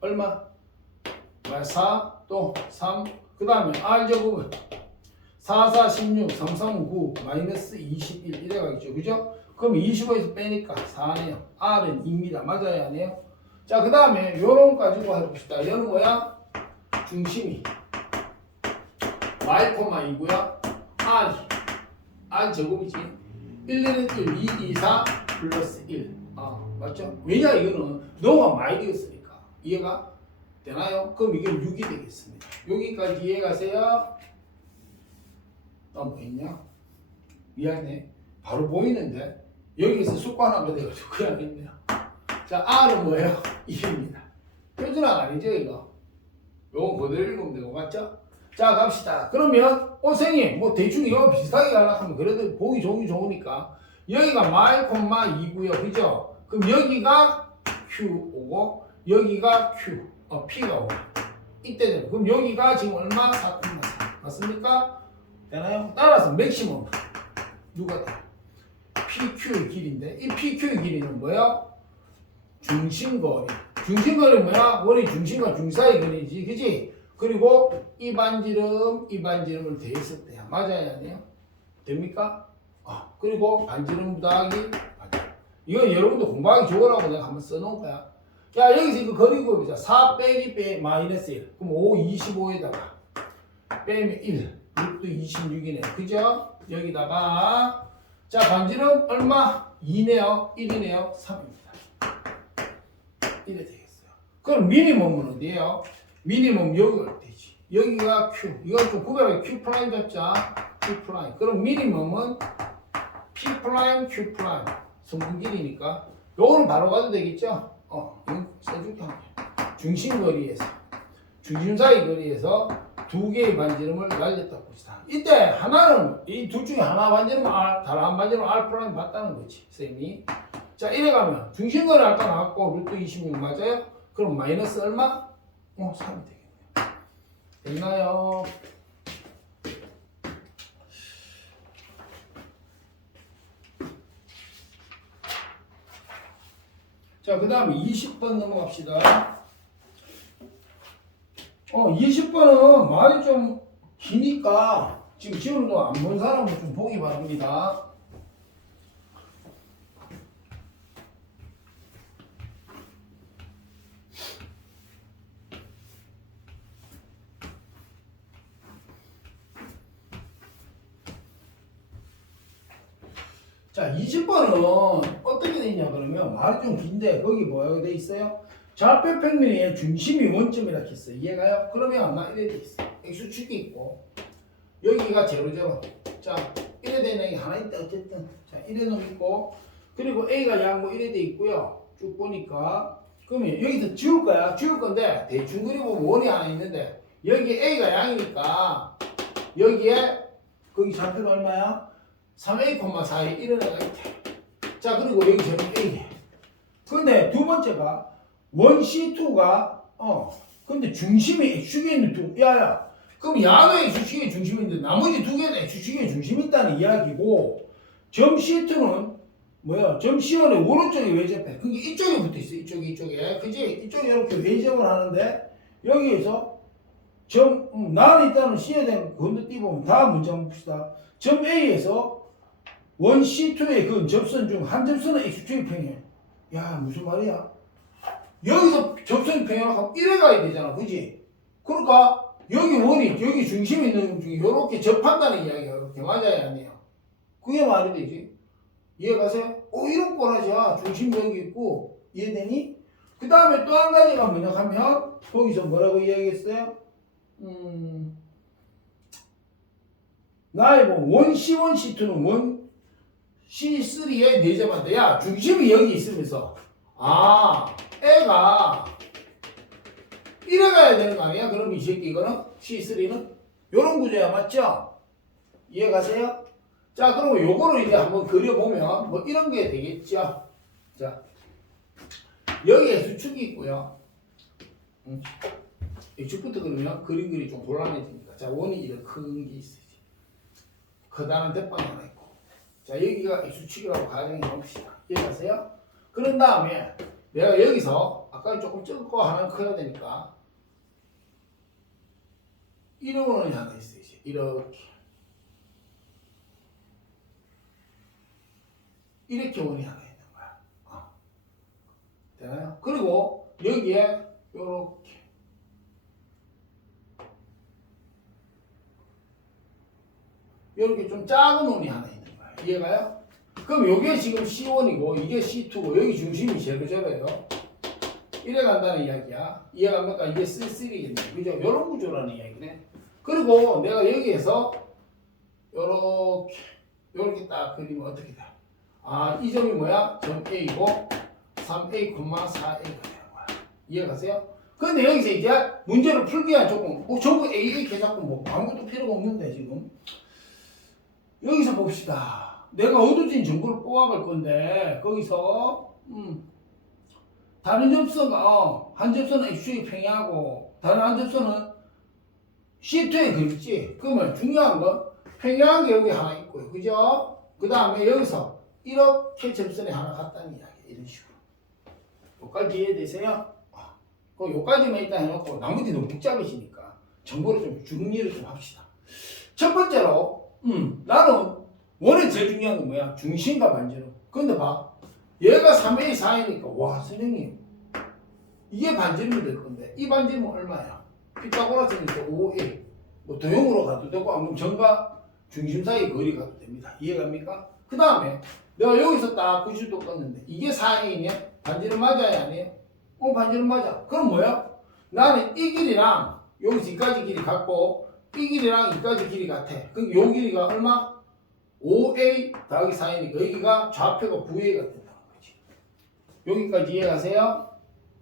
얼마? 4 또 3 그 다음에 R제곱은 4, 4, 16, 3, 3, 9 마이너스 21 이래 가겠죠. 그죠? 그럼 25에서 빼니까 4네요. R은 2입니다. 맞아요? 아니에요? 자, 그 다음에 요런 거 가지고 해봅시다. 얘는 뭐야? 중심이 y,2고요. R 제곱이지. 1은 1, 2, 2, 4 플러스 1 맞죠? 왜냐 이거는 너가 마일이었으니까. 이해가 되나요? 그럼 이게 6이 되겠습니다. 여기까지 이해가세요? 뭐 있냐? 미안해. 바로 보이는데 여기서 습관화가 돼가지고 그냥 있네요. 자, R은 뭐예요? 2입니다. 표준화가 아니죠, 이거? 요건 그대로 읽으면 되고, 맞죠? 자, 갑시다. 그러면, 선생님, 뭐 대충 이거 비슷하게 가려고 하면 그래도 보기 좋으니까. 여기가 마이 콤마 2고요. 그죠? 그럼 여기가 Q 오고, 여기가 Q, P가 오고. 이때 되면. 그럼 여기가 지금 얼마? 4,4. 맞습니까? 되나요? 따라서 맥시멈. 누가 돼? PQ의 길인데, 이 PQ의 길이는 뭐야? 중심거리. 중심거리 뭐야? 원이 중심과 중 사이 거리지. 그지? 그리고 이 반지름을 대했을 때야. 맞아야 아니에요? 됩니까? 그리고 반지름 더하기 맞아. 이건 여러분도 공부하기 좋으라고 내가 한번 써놓은 거야. 야, 여기서 이거 거리고 보자. 4 빼기 마이너스 1. 그럼 5, 25에다가 빼면 1. 6도 26이네요. 그죠? 여기다가 자, 반지름 얼마? 2네요. 1이네요. 3입니다. 이래 되겠어요. 그럼 미니멈은 어디에요? 미니멈 여기가 되지. 여기가 Q. 이건 좀 구별하게 Q 프라임 잡자. Q 프라임. 그럼 미니멈은 P 프라임, Q 프라임. 성분길이니까. 요거는 바로 가도 되겠죠? 이거 써줄게. 중심거리에서. 중심 사이 거리에서 두 개의 반지름을 날렸다 봅시다. 이때 하나는 이 둘 중에 하나 반지름 R, 다른 한 반지름 R 프라임 봤다는 거지. 쌤이. 자, 이래 가면 중심거리 아까 나왔고 루트 26 맞아요? 그럼 마이너스 얼마? 3이 되겠네요. 됐나요? 자, 그 다음에 20번 넘어갑시다. 20번은 말이 좀 기니까 지금 지금도 안 본 사람은 좀 보기 바랍니다. 자, 20번은 어떻게 돼 있냐 그러면 말이 좀 긴데 거기 뭐라고 돼 있어요? 좌표 평면의 중심이 원점이라 했어요. 이해가요? 그러면 아마 이래 돼 있어. X축이 있고 여기가 제로. 자, 이래 되는 게 하나 있다 어쨌든. 자, 이래 놈 있고 그리고 A가 양뭐 이래 돼 있고요. 쭉 보니까 그러면 여기서 지울 거야. 지울 건데 대충 그리고 원이 하나 있는데 여기 A가 양이니까 여기에 거기 좌표가 얼마야? 3A,4에 이런 애가 있대. 자, 그리고 여기 제로 A. 근데 두 번째가 1C2가 근데 중심이 X축에 있는 두 야야. 그럼 야가 X축의 중심인데 나머지 두 개는 X축의 중심이 있다는 이야기고 점 C2는 뭐야? 점 C1의 오른쪽에 외접해. 그게 이쪽에 붙어 있어. 이쪽에. 그지? 이쪽에 이렇게 외접을 하는데 여기에서 점 나는 일단은 C에 대한 건너뛰어보면 다음 문제 한번 봅시다. 점 A에서 1C2의 그 접선 중 한 접선은 X축의 평행. 야, 무슨 말이야? 여기서 접선이 평행하면 이래 가야 되잖아. 그지? 그러니까 여기 원이 여기 중심이 있는 중에 이렇게 접한다는 이야기가 이렇게 맞아야 아니에요. 그게 말이 되지. 이해가세요? 이런 꼬라지야. 중심 여기 있고 이해되니? 그 다음에 또 한 가지가 뭐냐 하면 거기서 뭐라고 이야기했어요? 나의 뭐 1C, 1C2는 1C3에 내접한다. 야, 중심이 여기 있으면서 애가 이래 가야 되는 거 아니야? 그럼 이 새끼 이거는 C3는 요런 구조야. 맞죠? 이해가세요? 자, 그러면 요거를 이제 한번 그려보면 뭐 이런 게 되겠죠. 자, 여기에 수축이 있고요. X축부터 그러면 그림 그리 좀 곤란해집니다. 자, 원이 이런 큰 게 있어요. 커다란 대빵 하나 있고. 자, 여기가 X축이라고 가정해 봅시다. 이해가세요? 그런 다음에 내가 여기서 아까 조금 적고 하나 커야 되니까 이런 원이 하나 있어요. 이렇게 원이 하나 있는 거야. 되나요? 그리고 여기에 요렇게 좀 작은 원이 하나 있는 거야. 이해가요? 그럼 요게 지금 C1이고 이게 C2고 여기 중심이 제로제로예요. 이래 간다는 이야기야. 이해갑니까? 이게 C3겠네. 그죠? 요런 구조라는 이야기네. 그리고 내가 여기에서 요렇게 이렇게 딱 그리면 어떻게 돼? 아, 이 점이 뭐야? 점 A고 3A, 4A가 되는 거야. 이해가세요? 근데 여기서 이제 문제를 풀기 위한 조건, 전부 AA 계산권 뭐 아무것도 필요가 없는데 지금. 여기서 봅시다. 내가 얻어진 정보를 뽑아볼 건데 거기서 다른 접수가 한 접수는 X축이 평행하고 다른 한 접수는 C2에 그렸지. 그러면 중요한 건 평행한 게 여기 하나 있고요. 그죠? 그 다음에 여기서 이렇게 접선이 하나 같다는 이야기. 이런 식으로. 여기까지 이해되세요? 그 여기까지만 일단 해놓고 나머지 너무 복잡해지니까 정보를 좀 정리를 좀 합시다. 첫 번째로 나는 원래 제일 중요한 건 뭐야? 중심과 반지름. 근데 봐. 얘가 3A 4이니까 와 선생님 이게 반지름이 될 건데 이 반지름은 얼마야? 피타고라스니까 5A 뭐 도형으로 가도 되고 아니면 점과 중심 사이 거리 가도 됩니다. 이해갑니까? 그 다음에 내가 여기서 딱 90도 껐는데 이게 4A냐? 반지름 맞아야 아니에요? 반지름 맞아. 그럼 뭐야? 나는 이 길이랑 여기서 이까지 길이 같고 이 길이랑 이까지 길이 같아. 그럼 요 길이가 얼마? 5A 더하기 4이니까 여기가 좌표가 9A가 된다는 거지. 여기까지 이해가세요?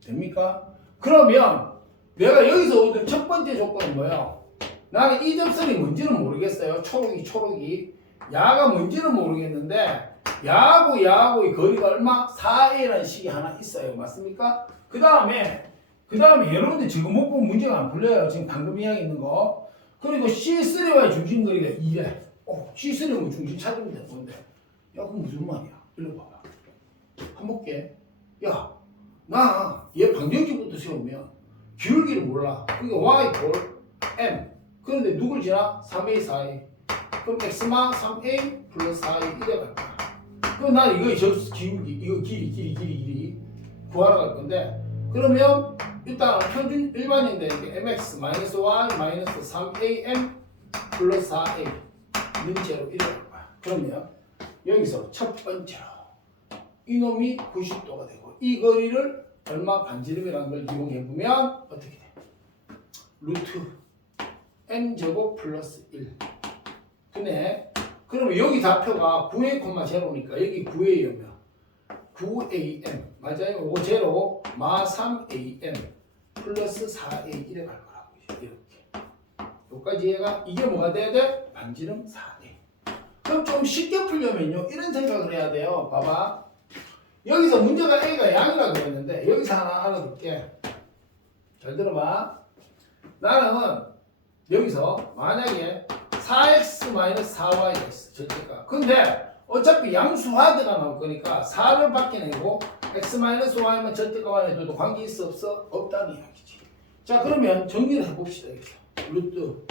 됩니까? 그러면 내가 여기서 얻은 첫 번째 조건은 뭐야? 나는 이 접선이 뭔지는 모르겠어요. 초록이. 야가 뭔지는 모르겠는데 야하고 야하고의 거리가 얼마? 4A라는 식이 하나 있어요. 맞습니까? 그 다음에 여러분들 지금 못 본 문제가 안 풀려요. 지금 방금 이야기 있는 거. 그리고 C3와의 중심 거리가 2래. C3는 중심 찾으면 되는 건데. 야, 그건 무슨 말이야? 일로 봐봐. 한번 볼게. 야, 나 얘 방정식부터 세우면 기울기를 몰라. 그러니까 Y 볼 M. 그런데 누굴 지나? 3A, 4A. 그럼 X마 3A 플러스 4A 이래 갈 거야. 그럼 난 이거 기울기, 이거 길이 구하러 갈 건데 그러면 일단 표준 일반인데 mx 마이너스 y 마이너스 3am 플러스 4a 문제로 이래 갈 거야. 그러면 여기서 첫 번째로 이놈이 90도가 되고 이 거리를 얼마 반지름이라는 걸 이용해 보면 어떻게 돼? 루트 m제곱 플러스 1 분의 그러면 여기 좌표가 9a,0니까 여기 9a면 9am 맞아요? 요거 제로 마 3am 플러스 4a 이래 갈 거라고 이렇게 여기까지 얘가 이게 뭐가 돼야 돼? 반지름 4a. 그럼 좀 쉽게 풀려면요 이런 생각을 해야 돼요. 봐봐 여기서 문제가 a가 양이라고 그랬는데 여기서 하나 알아둘게. 잘 들어봐. 나는 여기서 만약에 4x-4y가 있어 절대값. 근데 어차피 양수화대가 나올 거니까 4를 바뀌내고 x-y면 절대값 안에 둬도 관계 있어 없어? 없다는 이야기지. 자 그러면 정리를 해봅시다. 이렇게 루트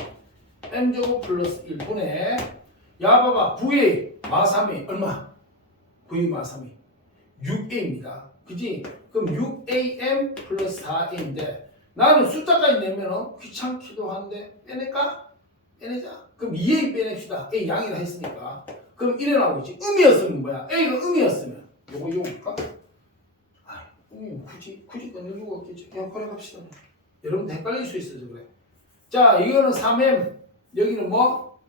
m제곱 플러스 1분의 야 봐봐 9a 마3이 얼마? 9a 마3이 6a입니다. 그지? 그럼 6am 플러스 4a인데 나는 숫자까지 내면은 귀찮기도 한데 빼낼까? 빼내자. 그럼 2a 빼냅시다. a 양이라 했으니까. 그럼 이래 나오겠지. 음이었으면 뭐야? a가 음이었으면 요거 볼까? 굳이 꺼낼 이유가 없겠죠. 그냥 버려갑시다. 여러분 헷갈릴 수 있어서 그래. 자 이거는 3m 여기는 뭐?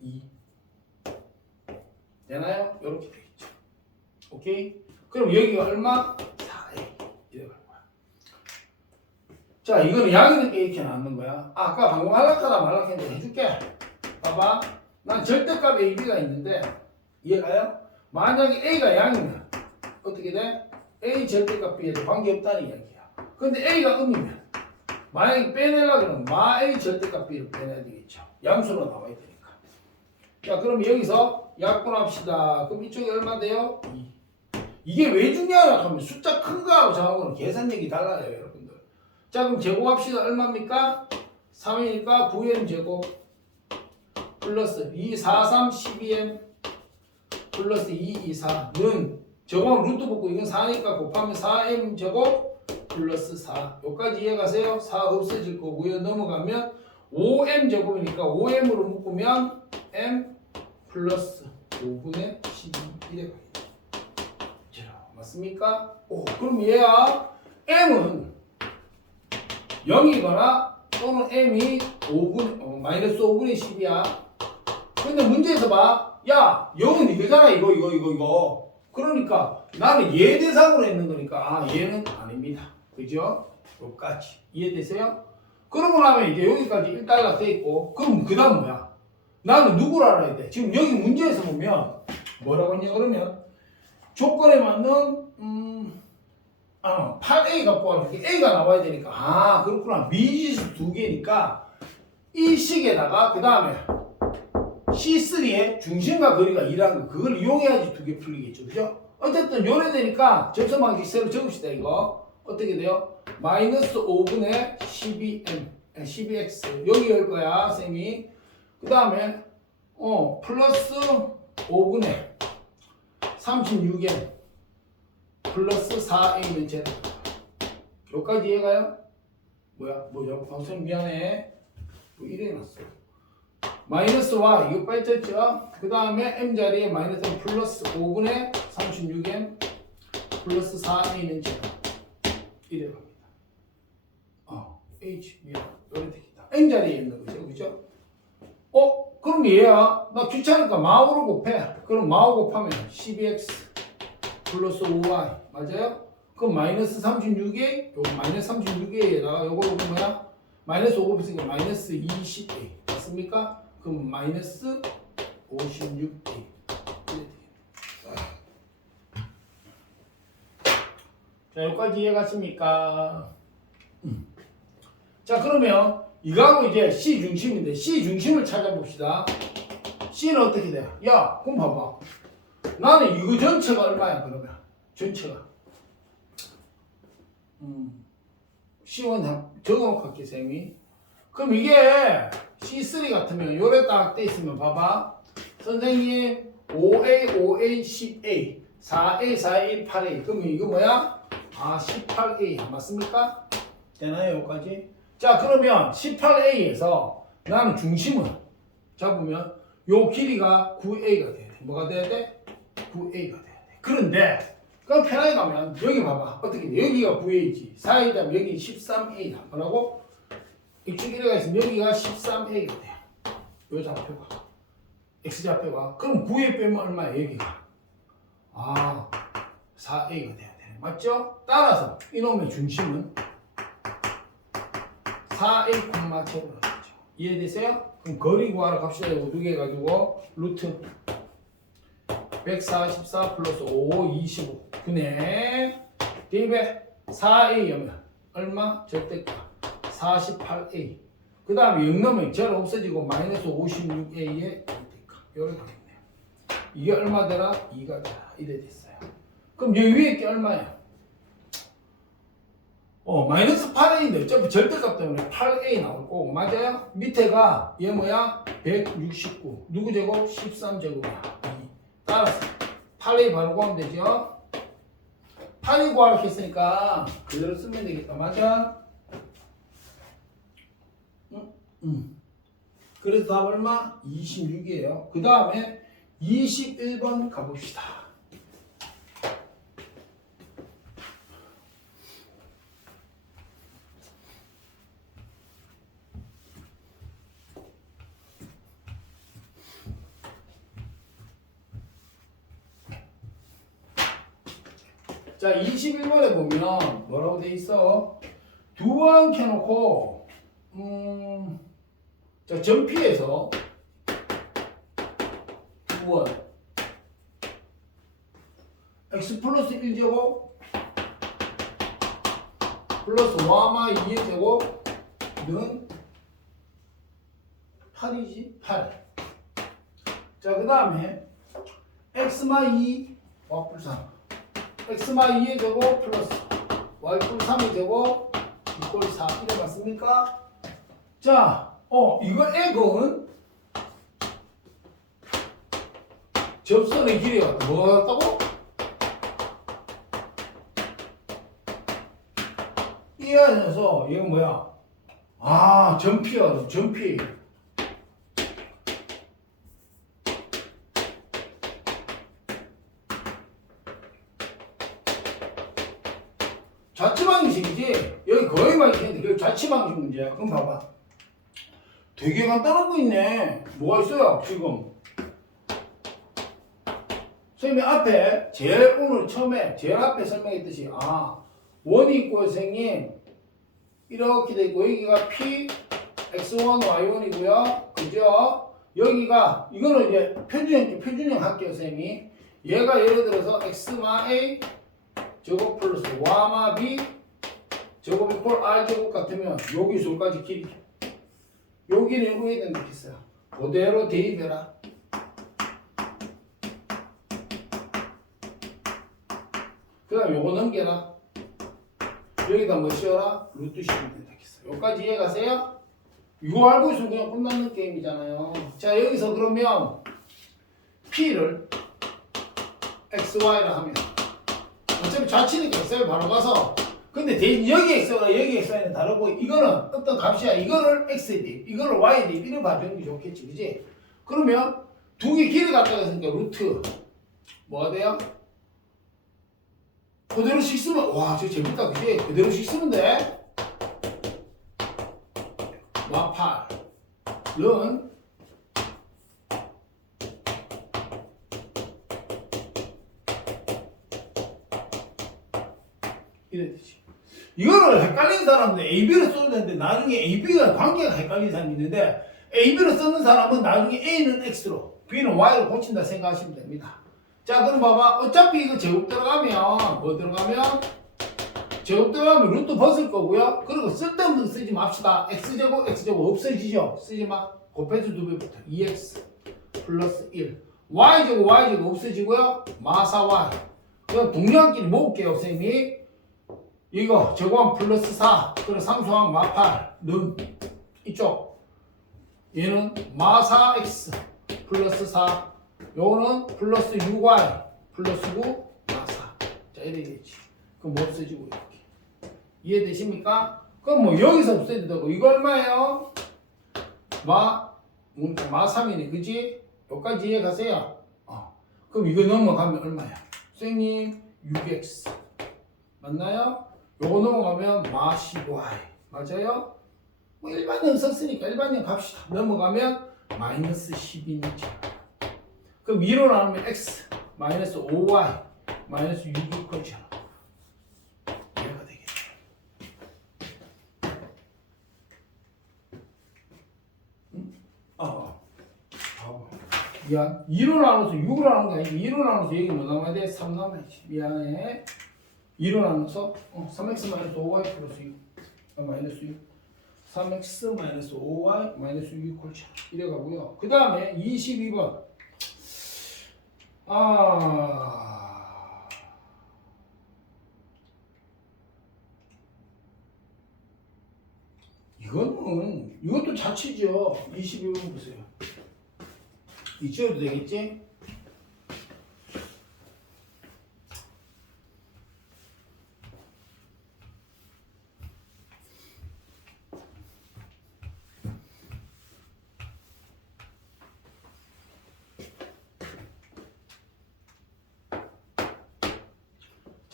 2 되나요? 이렇게 되겠죠. 오케이? 그럼 여기가 얼마? 4a 이래 갈 거야. 자 이거는 양이니까 이렇게 나왔는 거야. 아까 방금 할락하다 말락했는데 해줄게. 봐봐. 난 절대값 a, b가 있는데 이해가요? 만약에 a가 양이면 어떻게 돼? a 절대값 b에도 관계없다는 이야기야. 근데 a가 음이면 만약에 빼내려고 그러면 마 a 절대값 b를 빼내야 되겠죠. 양수로 나와야 되니까. 자 그럼 여기서 약분합시다. 그럼 이쪽이 얼마 돼요? 2. 이게 왜 중요하냐 하면 숫자 큰 거하고 작은 거는 계산력이 달라요 여러분들. 자 그럼 제곱합시다. 얼마입니까? 3이니까 9m 제곱 플러스 2, 4, 3, 12m 플러스 2, 2, 4는 저거는 루트 붙고 이건 4니까 곱하면 4m 제곱 플러스 4 여기까지 이해가세요? 4 없어질 거고요. 넘어가면 5m 제곱이니까 5m으로 묶으면 m 플러스 5분의 12 이래 가요. 맞습니까? 그럼 얘야 m은 0이거나 또는 m이 5분, 마이너스 5분의 10이야. 근데 문제에서 봐. 야, 0은 이거잖아. 이거. 그러니까 나는 얘 대상으로 했는 거니까 아, 얘는 아닙니다. 그죠? 여기까지. 이해되세요? 그러고 나면 이제 여기까지 1달러 돼 있고 그럼 그 다음 뭐야? 나는 누구를 알아야 돼? 지금 여기 문제에서 보면 뭐라고 했냐 그러면 조건에 맞는 8A 갖고 와서 A가 나와야 되니까 아 그렇구나. 미지수 두 개니까 이 식에다가 그 다음에 C3의 중심과 거리가 2라는 거 그걸 이용해야지 두 개 풀리겠죠. 그죠? 어쨌든 요래 되니까 접선방식 새로 적읍시다. 이거 어떻게 돼요? 마이너스 5분의 12x 여기 열 거야 쌤이. 그 다음에 플러스 5분의 36n 플러스 4a는 제곱. 여기까지 이해가요? 뭐죠? 방송 미안해. 뭐 이래 놨어. 마이너스 y 이거 빠졌죠? 그 다음에 m 자리에 마이너스 m 플러스 5분의 36n 플러스 4a는 제곱. 이래 갑니다. h 미안. 이래 되겠다. m 자리에 있는 거죠. 그죠? 그럼 얘야. 나 귀찮으니까 마우로 곱해. 그럼 마우 곱하면 12x 플러스 5y 맞아요? 그럼 마이너스 36a 요거 마이너스 36a에다가 요거 뭐야? 마이너스 5 곱했으니까 마이너스 20a 맞습니까? 그럼 마이너스 56a 자 여기까지 이해갔습니까? 자 그러면 이거하고 이제 C 중심인데 C 중심을 찾아봅시다. C는 어떻게 돼? 야 그럼 봐봐. 나는 이거 전체가 얼마야 그러면? 전체가 C1 적어놓고 할게 쌤이. 그럼 이게 C3 같으면 요래 딱 돼 있으면 봐봐. 선생님 5A, 5A, 10A 4A, 4A, 8A 그러면 이거 뭐야? 18A 맞습니까? 되나요 여기까지? 자 그러면 18A에서 나는 중심을 잡으면 요 길이가 9A가 돼야 돼. 뭐가 돼야 돼? 9A가 돼야 돼. 그런데 그럼 편하게 가면 여기 봐봐. 어떻게 돼? 여기가 9A지. 4A다 여기 13A다. 뭐라고? x길이가 있으면 여기가 13A가 돼. 요 좌표가. x좌표가. 그럼 9A 빼면 얼마야? 여기가. 4A가 돼야 되네. 맞죠? 따라서 이놈의 중심은 4A, 제곱으로 나오죠. 이해되세요? 그럼 거리 구하러 갑시다. 이거 두 개 가지고 루트 144 플러스 5, 25 9네 대입에 4A면 얼마? 절대가 48A 그 다음에 0 넣으면 절 없어지고 마이너스 56A의 절대가 요렇게 되겠네요. 이게 얼마 되라? 2가 되라. 이래 됐어요. 그럼 여기 위에 게 얼마야? 마이너스 8A인데 어차피 절대값 때문에 8A 나올 거고 맞아요? 밑에가 얘 뭐야? 169 누구 제곱? 13제곱이야. 따라서 8A 바로 구하면 되죠? 8A 구하라고 했으니까 그대로 쓰면 되겠다. 맞아? 그래서 답 얼마? 26이에요. 그 다음에 21번 가봅시다. 자, 21번에 보면 뭐라고 돼 있어? 두 번 켜놓고 자, 전피해서 두 번 x 플러스 1제곱 플러스 y 2의 제곱은 8이지? 8. 자, 그 다음에 x-2 y 3 x-2의 제곱 플러스 y 3의 제곱 이꼴 4 이래 맞습니까? 자, 이거 액은 접선의 길이가 뭐가 같다고? 이 안에서 이거 뭐야? 전피야, 전피. 자취방식이지. 여기 거의 많이 했는데 여기 자취방식 문제야. 그럼 봐봐. 되게 간단한 거 있네. 뭐가 있어요? 지금 선생님이 앞에 제일 오늘 처음에 제일 앞에 설명했듯이 원이 있고요 선생님 이렇게 돼 있고 여기가 p x1 y1이고요 그죠? 여기가 이거는 이제 표준형 할게요 선생님이 얘가 예를 들어서 x마 a 제곱 플러스 y마 b 제곱 이퀄 r 제곱 같으면 여기 줄까지 길이 여기는 위에 된다 했어요. 그대로 대입해라. 그 다음 요거 넘겨라. 여기다 뭐 씌워라? 루트 씌우면 된다 했어요. 여기까지 이해가세요? 이거 알고 있으면 그냥 끝나는 게임이잖아요. 자 여기서 그러면 P를 XY라 하면 어차피 좌치니까 XY 바로 가서 근데 여기 X가 여기 X는 다르고 이거는 어떤 값이야. 이거를 X 대입, 이거를 Y 대입 이렇게 봐주는 게 좋겠지. 그지? 그러면 두 개 길이 같다고 했으니까 루트 뭐가 돼요? 그대로씩 쓰면 와 저거 재밌다. 그지? 그대로씩 쓰면 돼. 마팔은 이랬듯이 이거를 헷갈리는 사람은 AB를 써야 되는데 나중에 AB가 관계가 헷갈리는 사람이 있는데 AB를 쓰는 사람은 나중에 A는 X로 B는 Y로 고친다 생각하시면 됩니다. 자 그럼 봐봐 어차피 이거 제곱 들어가면 뭐 들어가면 제곱 들어가면 루트 벗을 거고요. 그리고 쓸데없는 거 쓰지 맙시다. X제곱 X제곱 없어지죠. 쓰지마. 곱해서 2배부터 2X 플러스 1 Y제곱 Y제곱 없어지고요. 마사 Y 그럼 동량끼리 모을게요 선생님이 이거 제곱하면 플러스 4 그리고 상수항 마8는 이쪽 얘는 마4 x 플러스 4 요거는 플러스 6y 플러스 9 마4 자 이래야지 그럼 뭐 없어지고 이렇게 이해되십니까? 그럼 뭐 여기서 없애도 되고 이거 얼마예요? 마3이네 그지? 여기까지 이해가세요? 그럼 이거 넘어가면 얼마야? 선생님 6x 맞나요? 요거 넘어가면 마12y 맞아요? 뭐 일반형 썼으니까 일반형 갑시다. 넘어가면 마이너스 12니까 그럼 위로 나누면 x 마이너스 5y 마이너스 6이 컷이잖아. 이해가 되겠네. 응? 봐봐. 미안. 2로 나눠서 6으로 나누는 거 아니고 2로 나눠서 여기 뭐 남아야 돼? 3 남아야지. 미안해. 2로 나눠서 3x 마이너스 5y 플러스 6 마이너스 6 3x 마이너스 5y 마이너스 6 꼴차 이래가고요. 그 다음에 22번 이것도 자취죠. 22번 보세요. 이 지워도 되겠지?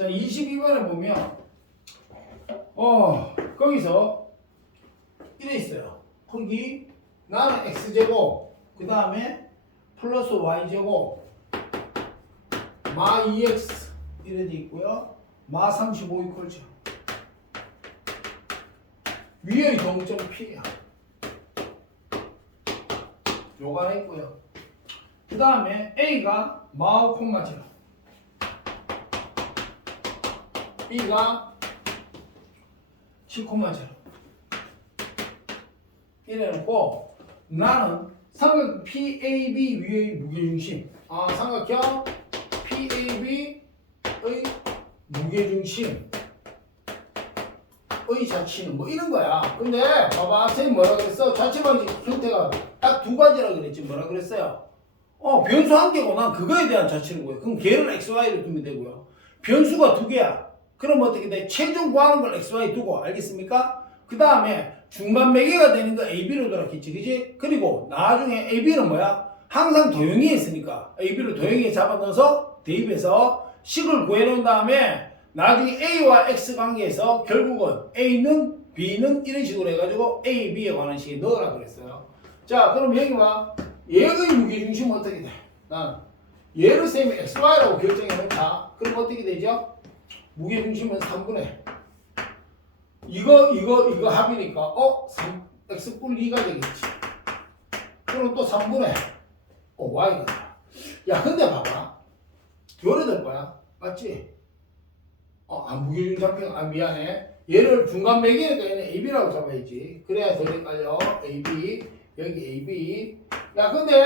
자, 22번에 보면 거기서 이래 있어요. 거기 나는 x제곱 그 다음에 플러스 y제곱 마 2x 이래 돼 있고요. 마 35 이퀄죠. 위의 동점 p야. 요거 하나 있고요. 그 다음에 a가 마 5, 0 B가 7,0 이래놓고 나는 삼각 PAB 위의 무게중심 삼각형 PAB의 무게중심의 자치는 뭐 이런 거야. 근데 봐봐 선생님 뭐라 그랬어? 자치 방식 형태가 딱 두 가지라 그랬지. 뭐라 그랬어요? 변수 한 개고 난 그거에 대한 자치는 거예요. 그럼 걔를 XY로 두면 되고요. 변수가 두 개야. 그럼 어떻게 돼? 최종 구하는 걸 XY 두고 알겠습니까? 그 다음에 중간 매개가 되는 거 AB로 돌았겠지 그지? 그리고 나중에 AB는 뭐야? 항상 도형이 있으니까 AB를 도형에 잡아넣어서 대입해서 식을 구해놓은 다음에 나중에 A와 X 관계에서 결국은 A는 B는 이런 식으로 해가지고 A, B에 관한 식에 넣으라 그랬어요. 자 그럼 여기 봐. 얘의 무게중심은 어떻게 돼? 난 얘를 쌤이 XY라고 결정해 놓자. 그럼 어떻게 되죠? 무게중심은 3분의 이거 합이니까 X뿔 2가 되겠지. 그럼 또 3분의 Y가 돼. 야 근데 봐봐. 요래 될 거야. 맞지? 무게중심 잡힌 미안해. 얘를 중간 매기니까 얘는 AB라고 잡아야지. 그래야 더 헷갈려. AB 여기 AB. 야 근데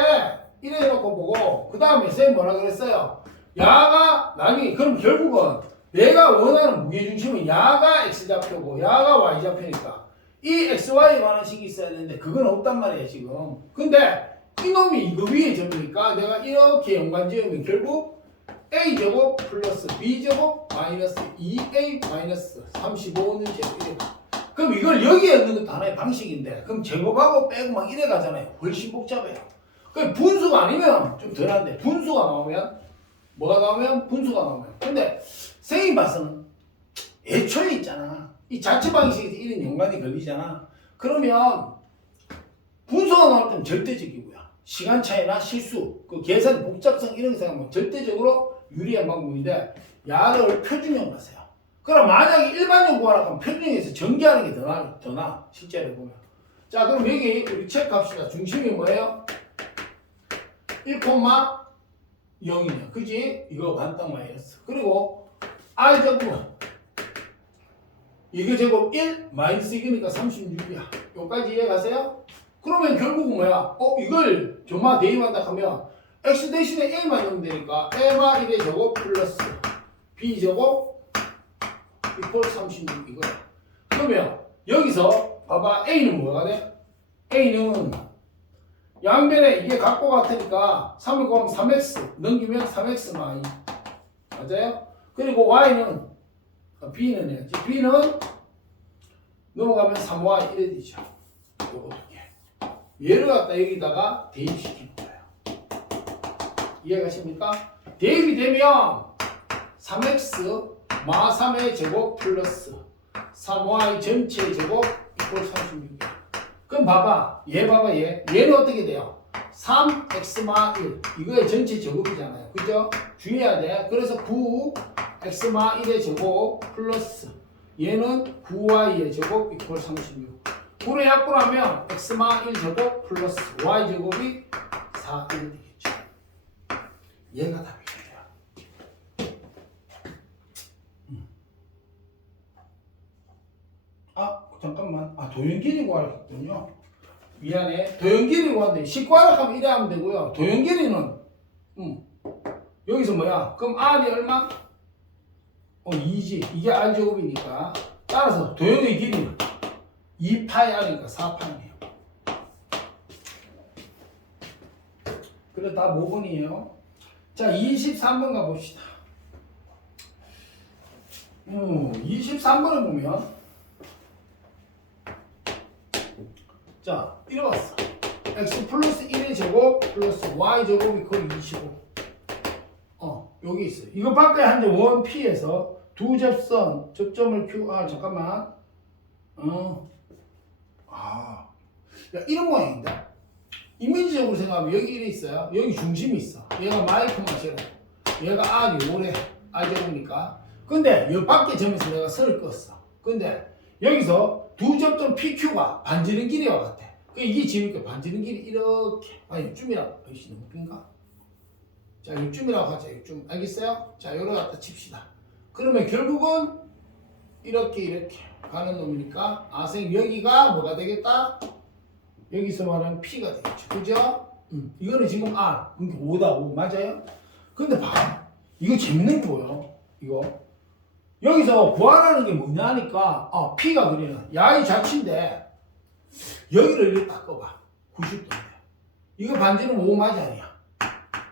이래 놓고 보고 그 다음에 쌤 뭐라 그랬어요? 야가 나중에 그럼 결국은 내가 원하는 무게중심은 야가 X좌표고 야가 Y좌표니까 이 XY에 관한 식이 있어야 되는데 그건 없단 말이야 지금. 근데 이놈이 이거 위에 점이니까 내가 이렇게 연관 지으면 결국 A제곱 플러스 B제곱 마이너스 2A 마이너스 35는 제곱. 그럼 이걸 여기에 넣는 것도 하나의 방식인데 그럼 제곱하고 빼고 막 이래 가잖아요. 훨씬 복잡해요. 그 분수가 아니면 좀 덜한데 분수가 나오면 뭐가 나오면 분수가 나오면. 근데 생이 봐서는 애초에 있잖아. 이 자체 방식에서 이런 연관이 걸리잖아. 그러면 분수가 나올 때는 절대적이고요. 시간 차이나 실수, 그 계산 복잡성 이런 거 생각하면 절대적으로 유리한 방법인데 야를 표준형 가세요. 그럼 만약에 일반형 구하라고 하면 표준형에서 전개하는 게 더 나아. 실제로 보면. 자 그럼 여기 우리 체크합시다. 중심이 뭐예요? 1,0이냐 그지? 이거 반딱 마이너스. 그리고 I 제곱 이거 제곱 1 마이너스 이거니까 36이야. 여기까지 이해가세요? 그러면 결국은 뭐야? 이걸 조마 대입한다 하면 x 대신에 a만 넣으면 되니까 a마 1의 제곱 플러스 b 제곱 이퀄 36 이거야. 그러면 여기서 봐봐 a는 뭐가 돼? a는 양변에 이게 같고 같으니까 3을 곱하면 3x 넘기면 3x 마이 맞아요? 그리고 y는 b는 해야지. b는 넘어가면 3y 이래 되죠. 요거 두 개. 얘를 갖다 여기다가 대입시키는 거예요. 이해가십니까? 대입이 되면 3x 마 3의 제곱 플러스 3y 전체 제곱 이퀄 36이야. 그럼 봐봐. 얘는 어떻게 돼요? 3x 마 1. 이거의 전체 제곱이잖아요. 그죠? 주의해야 돼. 그래서 9x 마 1의 제곱 플러스 얘는 9y의 제곱 이퀄 36. 9를 약분하면 x 마 1 제곱 플러스 y 제곱이 4 이렇게 되겠죠. 얘가 답이에요. 잠깐만. 도형길이 구하랬군요. 미안해. 도형길이 구하는데 식구하라 하면 이래 하면 되고요. 도형길이는 여기서 뭐야? 그럼 R이 얼마? 2지. 이게 R 제곱이니까. 따라서 도형의 길이는 2파이 R이니까 4파이네요. 그래 다 5번이에요. 자 23번 가봅시다. 23번을 보면 자 이래봤어. x 플러스 1의 제곱 플러스 y 제곱 이퀄 25. 여기 있어. 이거 밖에 한데 원 P에서 두 접선 접점을 Q. 잠깐만. 야 이런 모양인데. 이미지적으로 생각하면 여기 이래 있어요. 여기 중심이 있어. 얘가 마이크만 제곱. 얘가 R이 오래 R 제곱이니까. 근데 이 밖에 점에서 내가 선을 껐어. 근데 여기서 두 접점 PQ가 반지름 길이와 같아. 이게 지니까 반지름 길이 이렇게. 이쯤이라고. 아이씨 너무 긴가? 자, 이쯤이라고 하자. 이쯤. 알겠어요? 자, 요거 갖다 칩시다. 그러면 결국은 이렇게 가는 놈이니까 선 여기가 뭐가 되겠다? 여기서 말하는 P가 되겠죠. 그죠? 이거는 지금 R. 그러니까 5다. 5 맞아요? 근데 봐. 이거 재밌는 게 뭐예요? 이거. 여기서 구하라는 게 뭐냐 하니까 P가 그리는 야의 자치인데 여기를 이렇게 딱 꺼봐. 90도인데 이거 반지름 5 맞아 아니야?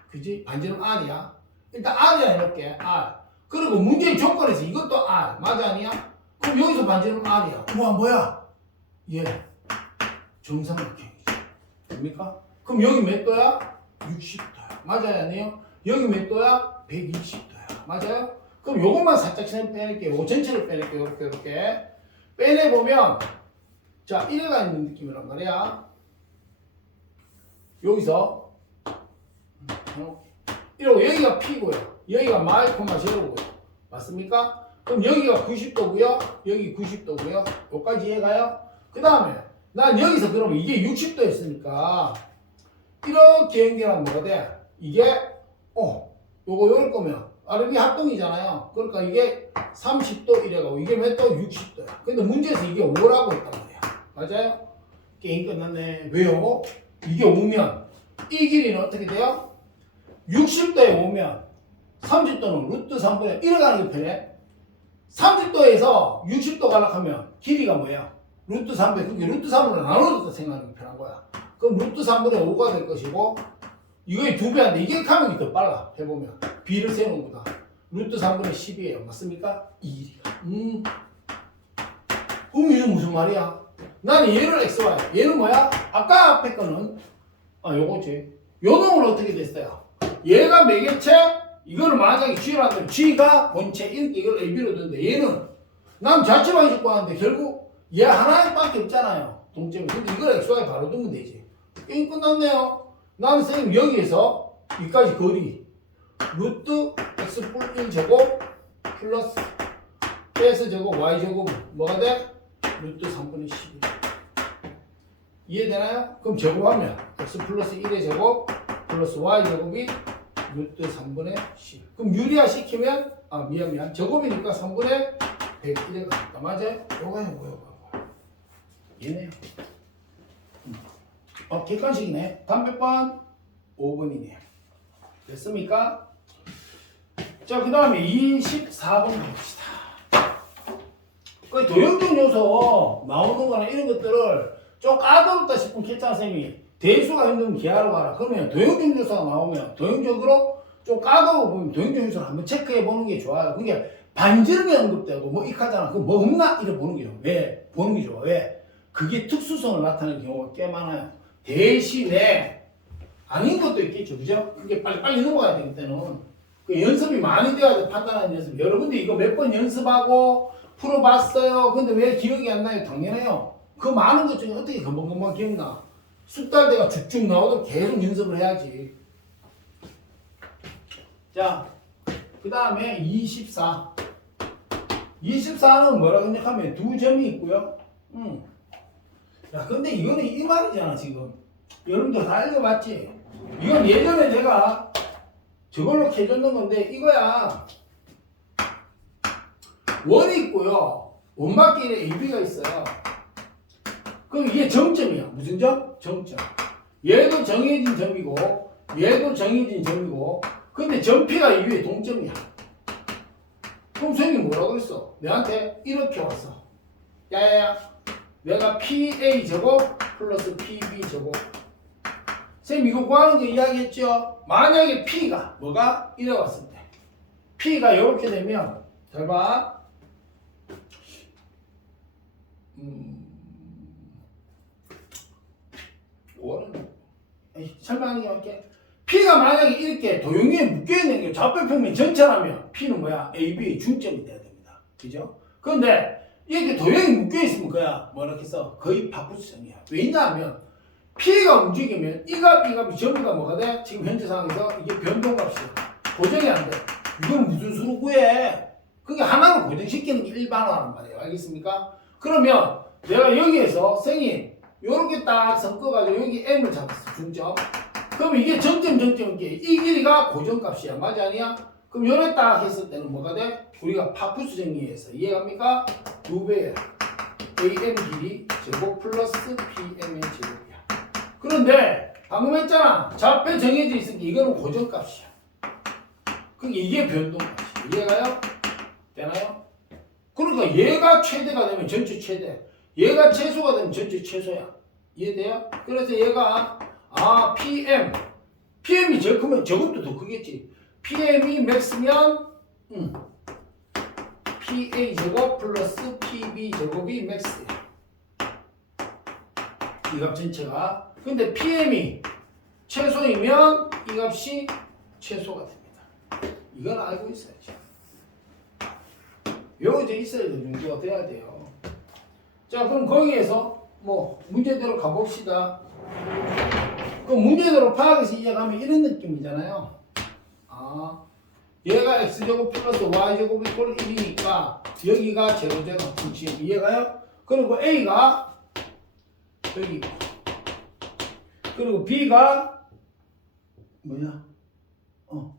그지? 반지름 R이야. 일단 R이라 해놓을게. R. 그리고 문제의 조건에서 이것도 R 맞아 아니야? 그럼 여기서 반지름 R이야. 뭐야? 얘 정삼각형이지. 됩니까? 그럼 여기 몇 도야? 60도야. 맞아요 아니에요? 여기 몇 도야? 120도야. 맞아요? 그럼 요것만 살짝 빼낼게요. 전체를 빼낼게요. 이렇게. 빼내보면, 자, 이래가 있는 느낌이란 말이야. 여기서, 이러고 여기가 P고요. 여기가 마이 콤마 제로고요. 맞습니까? 그럼 여기가 90도고요. 여기 90도고요. 여기까지 이해가요? 그 다음에 난 여기서 그러면 이게 60도였으니까 이렇게 연결하면 뭐가 돼? 이게 요거 요럴 거면 아래비 합동이잖아요. 그러니까 이게 30도 이래가고 이게 몇 도? 60도야. 근데 문제에서 이게 5라고 했단 말이야. 맞아요? 게임 끝났네. 왜요? 이게 5면 이 길이는 어떻게 돼요? 60도에 오면 30도는 루트 3분의 1을 가는 게 편해. 30도에서 60도 가락하면 길이가 뭐야? 루트 3분의 그게 루트 3분의 나눠줬다 생각하는 게 편한 거야. 그럼 루트 3분의 5가 될 것이고 이거의 2배인데 이게 가면이 더 빨라. 해보면 b를 세우는 거다. 루트 3분의 10이에요. 맞습니까? 이 길이가. 이게 무슨 말이야? 나는 얘를 xy, 얘는 뭐야? 아까 앞에 거는 요거지. 요 놈은 어떻게 됐어요? 얘가 매개체, 이거를 만약에 g로 한다면 g가 본체 이렇게 이걸 ab로 둔데 얘는 난 자체 방식 구하는데 결국 얘 하나밖에 없잖아요. 동점이. 근데 이걸 xy 바로 두면 되지. 게임 끝났네요. 나는 선생님 여기에서 여기까지 거리 루트 x 뿔 1제곱 플러스 s 제곱 y 제곱 뭐가 돼? 루트 3분의 11. 이해되나요? 그럼 제곱하면 x 플러스 1의 제곱 플러스 y 제곱이 루트 3분의 10. 그럼 유리화 시키면 미안 제곱이니까 3분의 101에 가깝다. 맞아요? 요거 얘네요. 객관식이네. 다음 몇 번? 5번이네. 됐습니까? 자, 그 다음에 24번 봅시다. 그 도형적 요소 나오는 거나 이런 것들을 좀 까다롭다 싶으면 캐차 쌤이 대수가 힘들면 기하로 가라. 그러면 도형적 요소가 나오면 도형적으로 좀 까다로워 보면 도형적 요소를 한번 체크해 보는 게 좋아요. 그게 반지름이 언급되고 뭐 익하잖아. 그거 뭐 없나? 이래 보는 게 좋아. 왜? 보는 게 좋아. 왜? 그게 특수성을 나타내는 경우가 꽤 많아요. 대신에 아닌 것도 있겠죠. 그죠? 그게 빨리 넘어가야 되기 때문에 그 연습이 많이 돼야 돼. 판단하는 연습. 여러분들 이거 몇 번 연습하고 풀어봤어요. 근데 왜 기억이 안 나요? 당연해요. 그 많은 것 중에 어떻게 금방금방 기억나? 숙달대가 쭉쭉 나오도록 계속 연습을 해야지. 자, 그 다음에 24. 24는 뭐라고 생각하면 두 점이 있고요. 야, 근데 이거는 이 말이잖아, 지금. 여러분들 다 읽어봤지? 이건 예전에 내가 저걸로 해줬는 건데, 이거야. 원이 있고요. 원막길에 AB가 있어요. 그럼 이게 정점이야. 무슨 점? 정점. 얘도 정해진 점이고, 얘도 정해진 점이고, 근데 점P가 이 위에 동점이야. 그럼 선생님이 뭐라고 그랬어? 내한테 이렇게 왔어. 야야야. 내가 PA 제곱 플러스 PB 제곱. 선생님 이거 구하는 거 이야기했죠? 만약에 P가 뭐가 이래 왔을 때 P가 이렇게 되면 잘 봐. 설명하는 게 할게. P가 만약에 이렇게 도형에 묶여있는 게 좌표평면 전체라면 P는 뭐야? AB의 중점이 돼야 됩니다. 그죠? 그런데 이렇게 도형이 묶여있으면 그야 뭐라 했어? 거의 바꾸수점이야. 왜냐하면 P가 움직이면 이 값, 이 값이 전부 다 뭐가 돼? 지금 현재 상황에서 이게 변동값이야. 고정이 안 돼. 이건 무슨 수로 구해? 그게 하나로 고정시키는 게 일반화란 말이에요. 알겠습니까? 그러면 내가 여기에서 선생님 요렇게 딱 섞어가지고 여기 M을 잡았어. 중점. 그럼 이게 점점점점게 이 길이가 고정값이야. 맞아 아니야? 그럼 요래 딱 했을 때는 뭐가 돼? 우리가 파푸스 정리해서 이해갑니까? 2배야. AM 길이 제곱 플러스 PM의 제곱이야. 그런데 방금 했잖아. 좌표 정해져 있으니까 이거는 고정값이야. 그게 이게 변동값이야. 이해가요? 되나요? 그러니까 얘가 최대가 되면 전체 최대. 얘가 최소가 되면 전체 최소야. 이해돼요? 그래서 얘가 PM이 제일 크면 저것도 더 크겠지. PM이 맥스면 PA 제곱 플러스 PB 제곱이 맥스야. 이 값 전체가. 근데 PM이 최소이면 이 값이 최소가 됩니다. 이건 알고 있어야지. 외워져 있어야 돼. 정도가 돼야 돼요. 자, 그럼 거기에서 뭐 문제대로 가봅시다. 그 문제대로 파악해서 이해가면 이런 느낌이잖아요. 얘가 x제곱 플러스 y제곱이 이꼴 1이니까 여기가 제로제로 중심. 이해가요? 그리고 a가 여기고, 그리고 b가 뭐냐?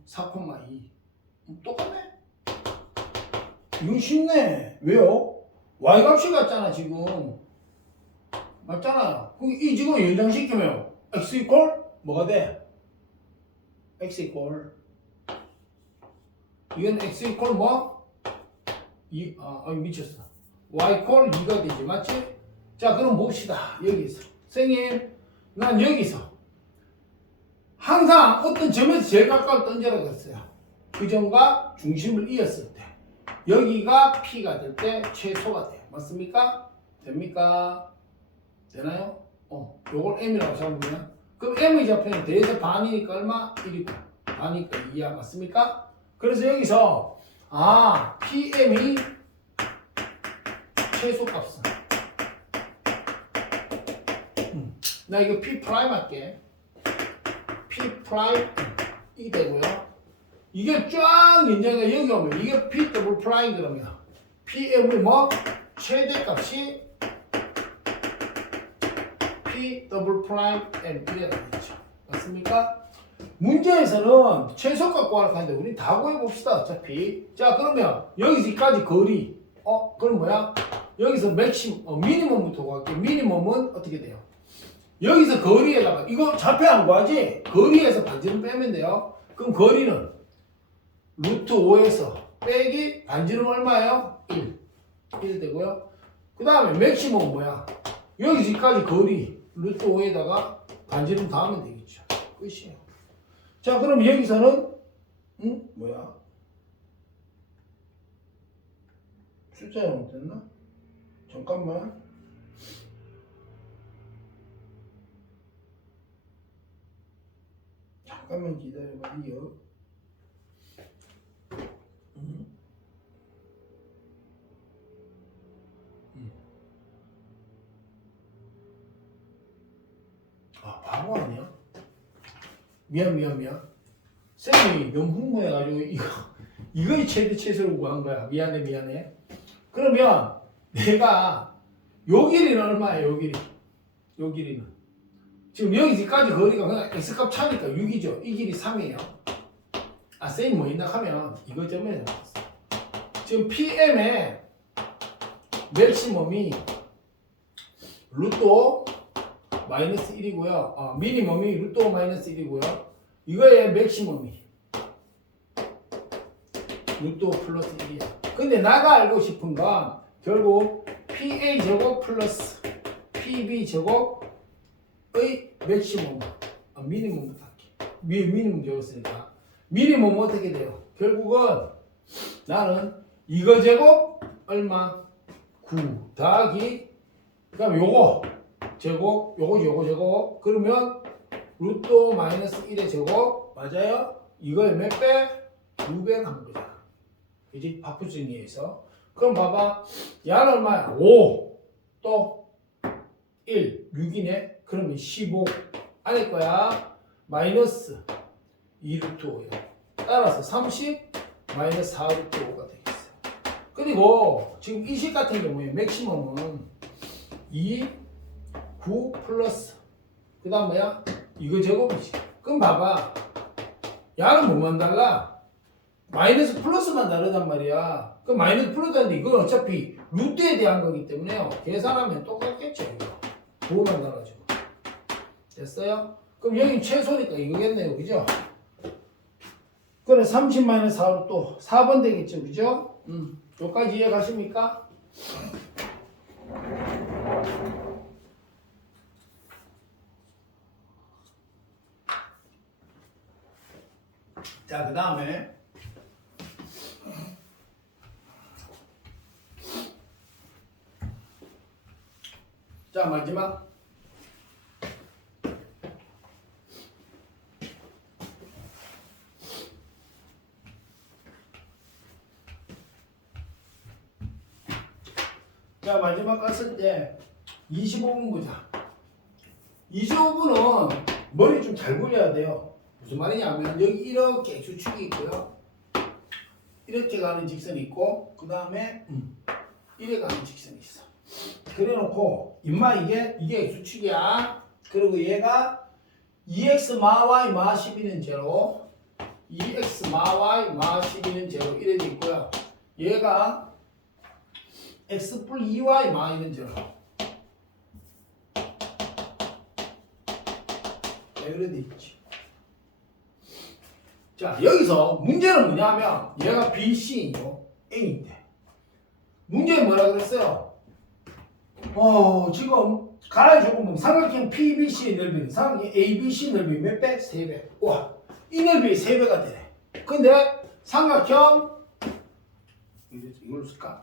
4,2. 똑같네. 이거 쉽네. 왜요? y값이 같잖아 지금. 맞잖아요. 그럼 이 지금 연장시키면 x 이꼴 뭐가 돼? x 이꼴 이건 x 이꼴 뭐? 미쳤어. y 이꼴 2가 되지. 맞지? 자 그럼 봅시다. 여기서 선생님 난 여기서 항상 어떤 점에서 제일 가까운 던져라고 했어요. 그 점과 중심을 이었을 때 여기가 P가 될 때 최소가 돼요. 맞습니까? 됩니까? 되나요? 요걸 M이라고 잡으면 그럼 M의 좌표는 대에서 반이니까 얼마? 1이고 반이니까 2야. 맞습니까? 그래서 여기서 PM이 최소값은 나 이거 P 프라임 할게. P 프라임 이 되고요. 이게 쫙 연장해 여기 오면 이게 P 더블 프라임 그러면 PM의 뭐? 최대값이 P 더블 프라임 M 이래 되겠죠. 맞습니까? 문제에서는 최소값 구하라고 하는데 우리 다 구해봅시다. 어차피. 자 그러면 여기서까지 거리. 그럼 뭐야? 여기서 미니멈부터 구할게요. 미니멈은 어떻게 돼요? 여기서 거리에다가 이거 좌표 안 구하지? 거리에서 반지름 빼면 돼요. 그럼 거리는 루트 5에서 빼기 반지름 얼마예요? 1 되고요. 그 다음에 맥시멈 뭐야? 여기서까지 거리 루트 5에다가 반지름 더하면 되겠죠. 끝이에요. 자 그럼 여기서는 뭐야? 숫자 잘못됐나? 잠깐만. 잠깐만 기다려봐. 이어. 바보 아니야? 미안. 쌤이 너무 흥분해가지고 이거 최대 최소를 구한 거야. 미안해. 그러면 내가 요 길이는 얼마야? 요 길이는 지금 여기까지 거리가 그냥 x값 차니까 6이죠. 이 길이 3이에요. 쌤이 뭐 있나 하면 이거 때문에 나왔어. 지금 PM의 맥시멈이 루트 마이너스 1이고요. 미니멈이 루트 마이너스 1이고요. 이거의 맥시멈이 루트 플러스 1이야. 근데 나가 알고 싶은 건 결국 PA 제곱 플러스 PB 제곱의 맥시멈, 미니멈부터 할게. 미니멈 적었으니까. 미니멈 어떻게 돼요? 결국은 나는 이거 제곱 얼마? 9 더하기 그다음에 요거 제곱 요거 제곱 그러면 루트 마이너스 1의 제곱 맞아요? 이거의 몇 배? 2배 한 거잖아. 그지? 바쁘증이에서 그럼 봐봐. 야는 얼마야? 5 또 1 6이네. 그러면 15 아닐 거야. 마이너스 2 루트 5야. 따라서 30 마이너스 4 루트 5가 되겠어. 그리고 지금 이 식 같은 경우에 맥시멈은 2 9 플러스 그 다음 뭐야? 이거 제곱이지. 그럼 봐봐. 야는 뭐만 달라? 마이너스 플러스만 다르단 말이야. 그럼 마이너스 플러스인데 이건 어차피 루트에 대한 거기 때문에요. 계산하면 똑같겠죠. 이거. 부호만 달라지고. 됐어요? 그럼 여기 최소니까 이거겠네요. 그죠? 그래 30 마이너스 4로 또 4번 되겠죠. 그죠? 여기까지 이해 가십니까? 자, 그 다음에 자, 마지막 자, 마지막 갔을 때 25분 보자. 25분은 머리 좀 잘 굴려야 돼요. 무슨 말이냐면 여기 이렇게 X축이 있고요. 이렇게 가는 직선이 있고 그 다음에 이래 가는 직선이 있어. 그래놓고 임마 이게 X축이야. 그리고 얘가 2x 마 y 마 12는 제로 2x 마 y 마 12는 제로 이래 돼 있고요. 얘가 x 플 2y 마 1은 제로 이래 돼 있지. 자 여기서 문제는 뭐냐면 얘가 BC이고 A인데 문제는 뭐라 그랬어요? 지금 가로의 조건은 삼각형 PBC의 넓이는 삼각형 ABC 넓이 몇 배? 3배. 와, 이 넓이 3배가 되네. 근데 삼각형 이걸로 쓸까?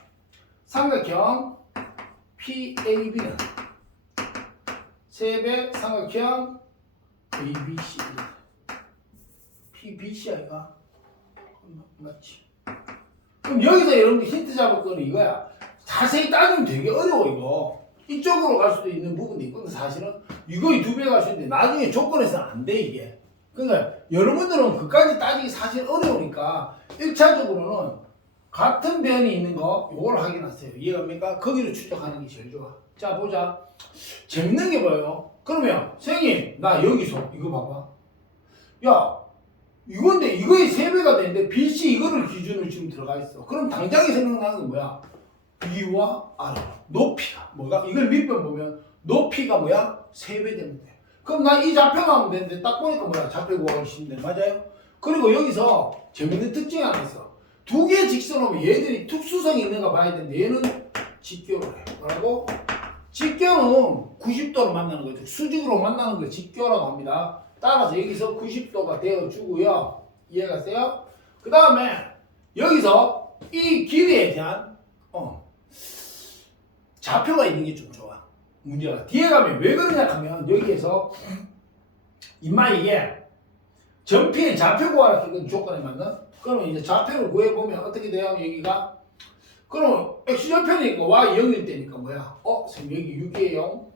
삼각형 PAB는 3배 삼각형 ABC PBC 아이가? 맞지? 그럼 여기서 여러분들 힌트 잡을 거는 이거야. 자세히 따지면 되게 어려워 이거. 이쪽으로 갈 수도 있는 부분도 있고 사실은 이거의 2배 갈 수 있는데 나중에 조건에서는 안 돼 이게. 그러니까 여러분들은 그까지 따지기 사실 어려우니까 1차적으로는 같은 변이 있는 거 요걸 확인하세요. 이해갑니까? 거기를 추적하는 게 제일 좋아. 자 보자. 재밌는 게 뭐예요? 그러면 선생님 나 여기서 이거 봐봐. 야 이건데 이거의 3배가 되는데 BC 이거를 기준으로 지금 들어가 있어. 그럼 당장에 생각나는 건 뭐야? 위와 아래 높이가 뭐가? 이걸 밑변 보면 높이가 뭐야? 3배 되면 돼. 그럼 나 이 좌표가 하면 되는데 딱 보니까 뭐야? 좌표 구하기 쉽네. 맞아요? 그리고 여기서 재밌는 특징이 하나 있어. 2개의 직선 오면 얘들이 특수성이 있는가 봐야 되는데 얘는 직교를 해. 뭐라고? 직교는 90도로 만나는 거죠. 수직으로 만나는 걸 직교라고 합니다. 따라서 여기서 90도가 되어주고요. 이해가세요? 그 다음에 여기서 이 길이에 대한 좌표가 있는 게 좀 좋아. 문제가 뒤에 가면 왜 그러냐 하면 여기에서 임마 이게 전피의 좌표 구하라 그건 조건에 맞는 그러면 이제 좌표를 구해보면 어떻게 돼요? 여기가 그러면 x좌표니까 y 0일 때니까 뭐야? 선생님 여기 6이에요 0.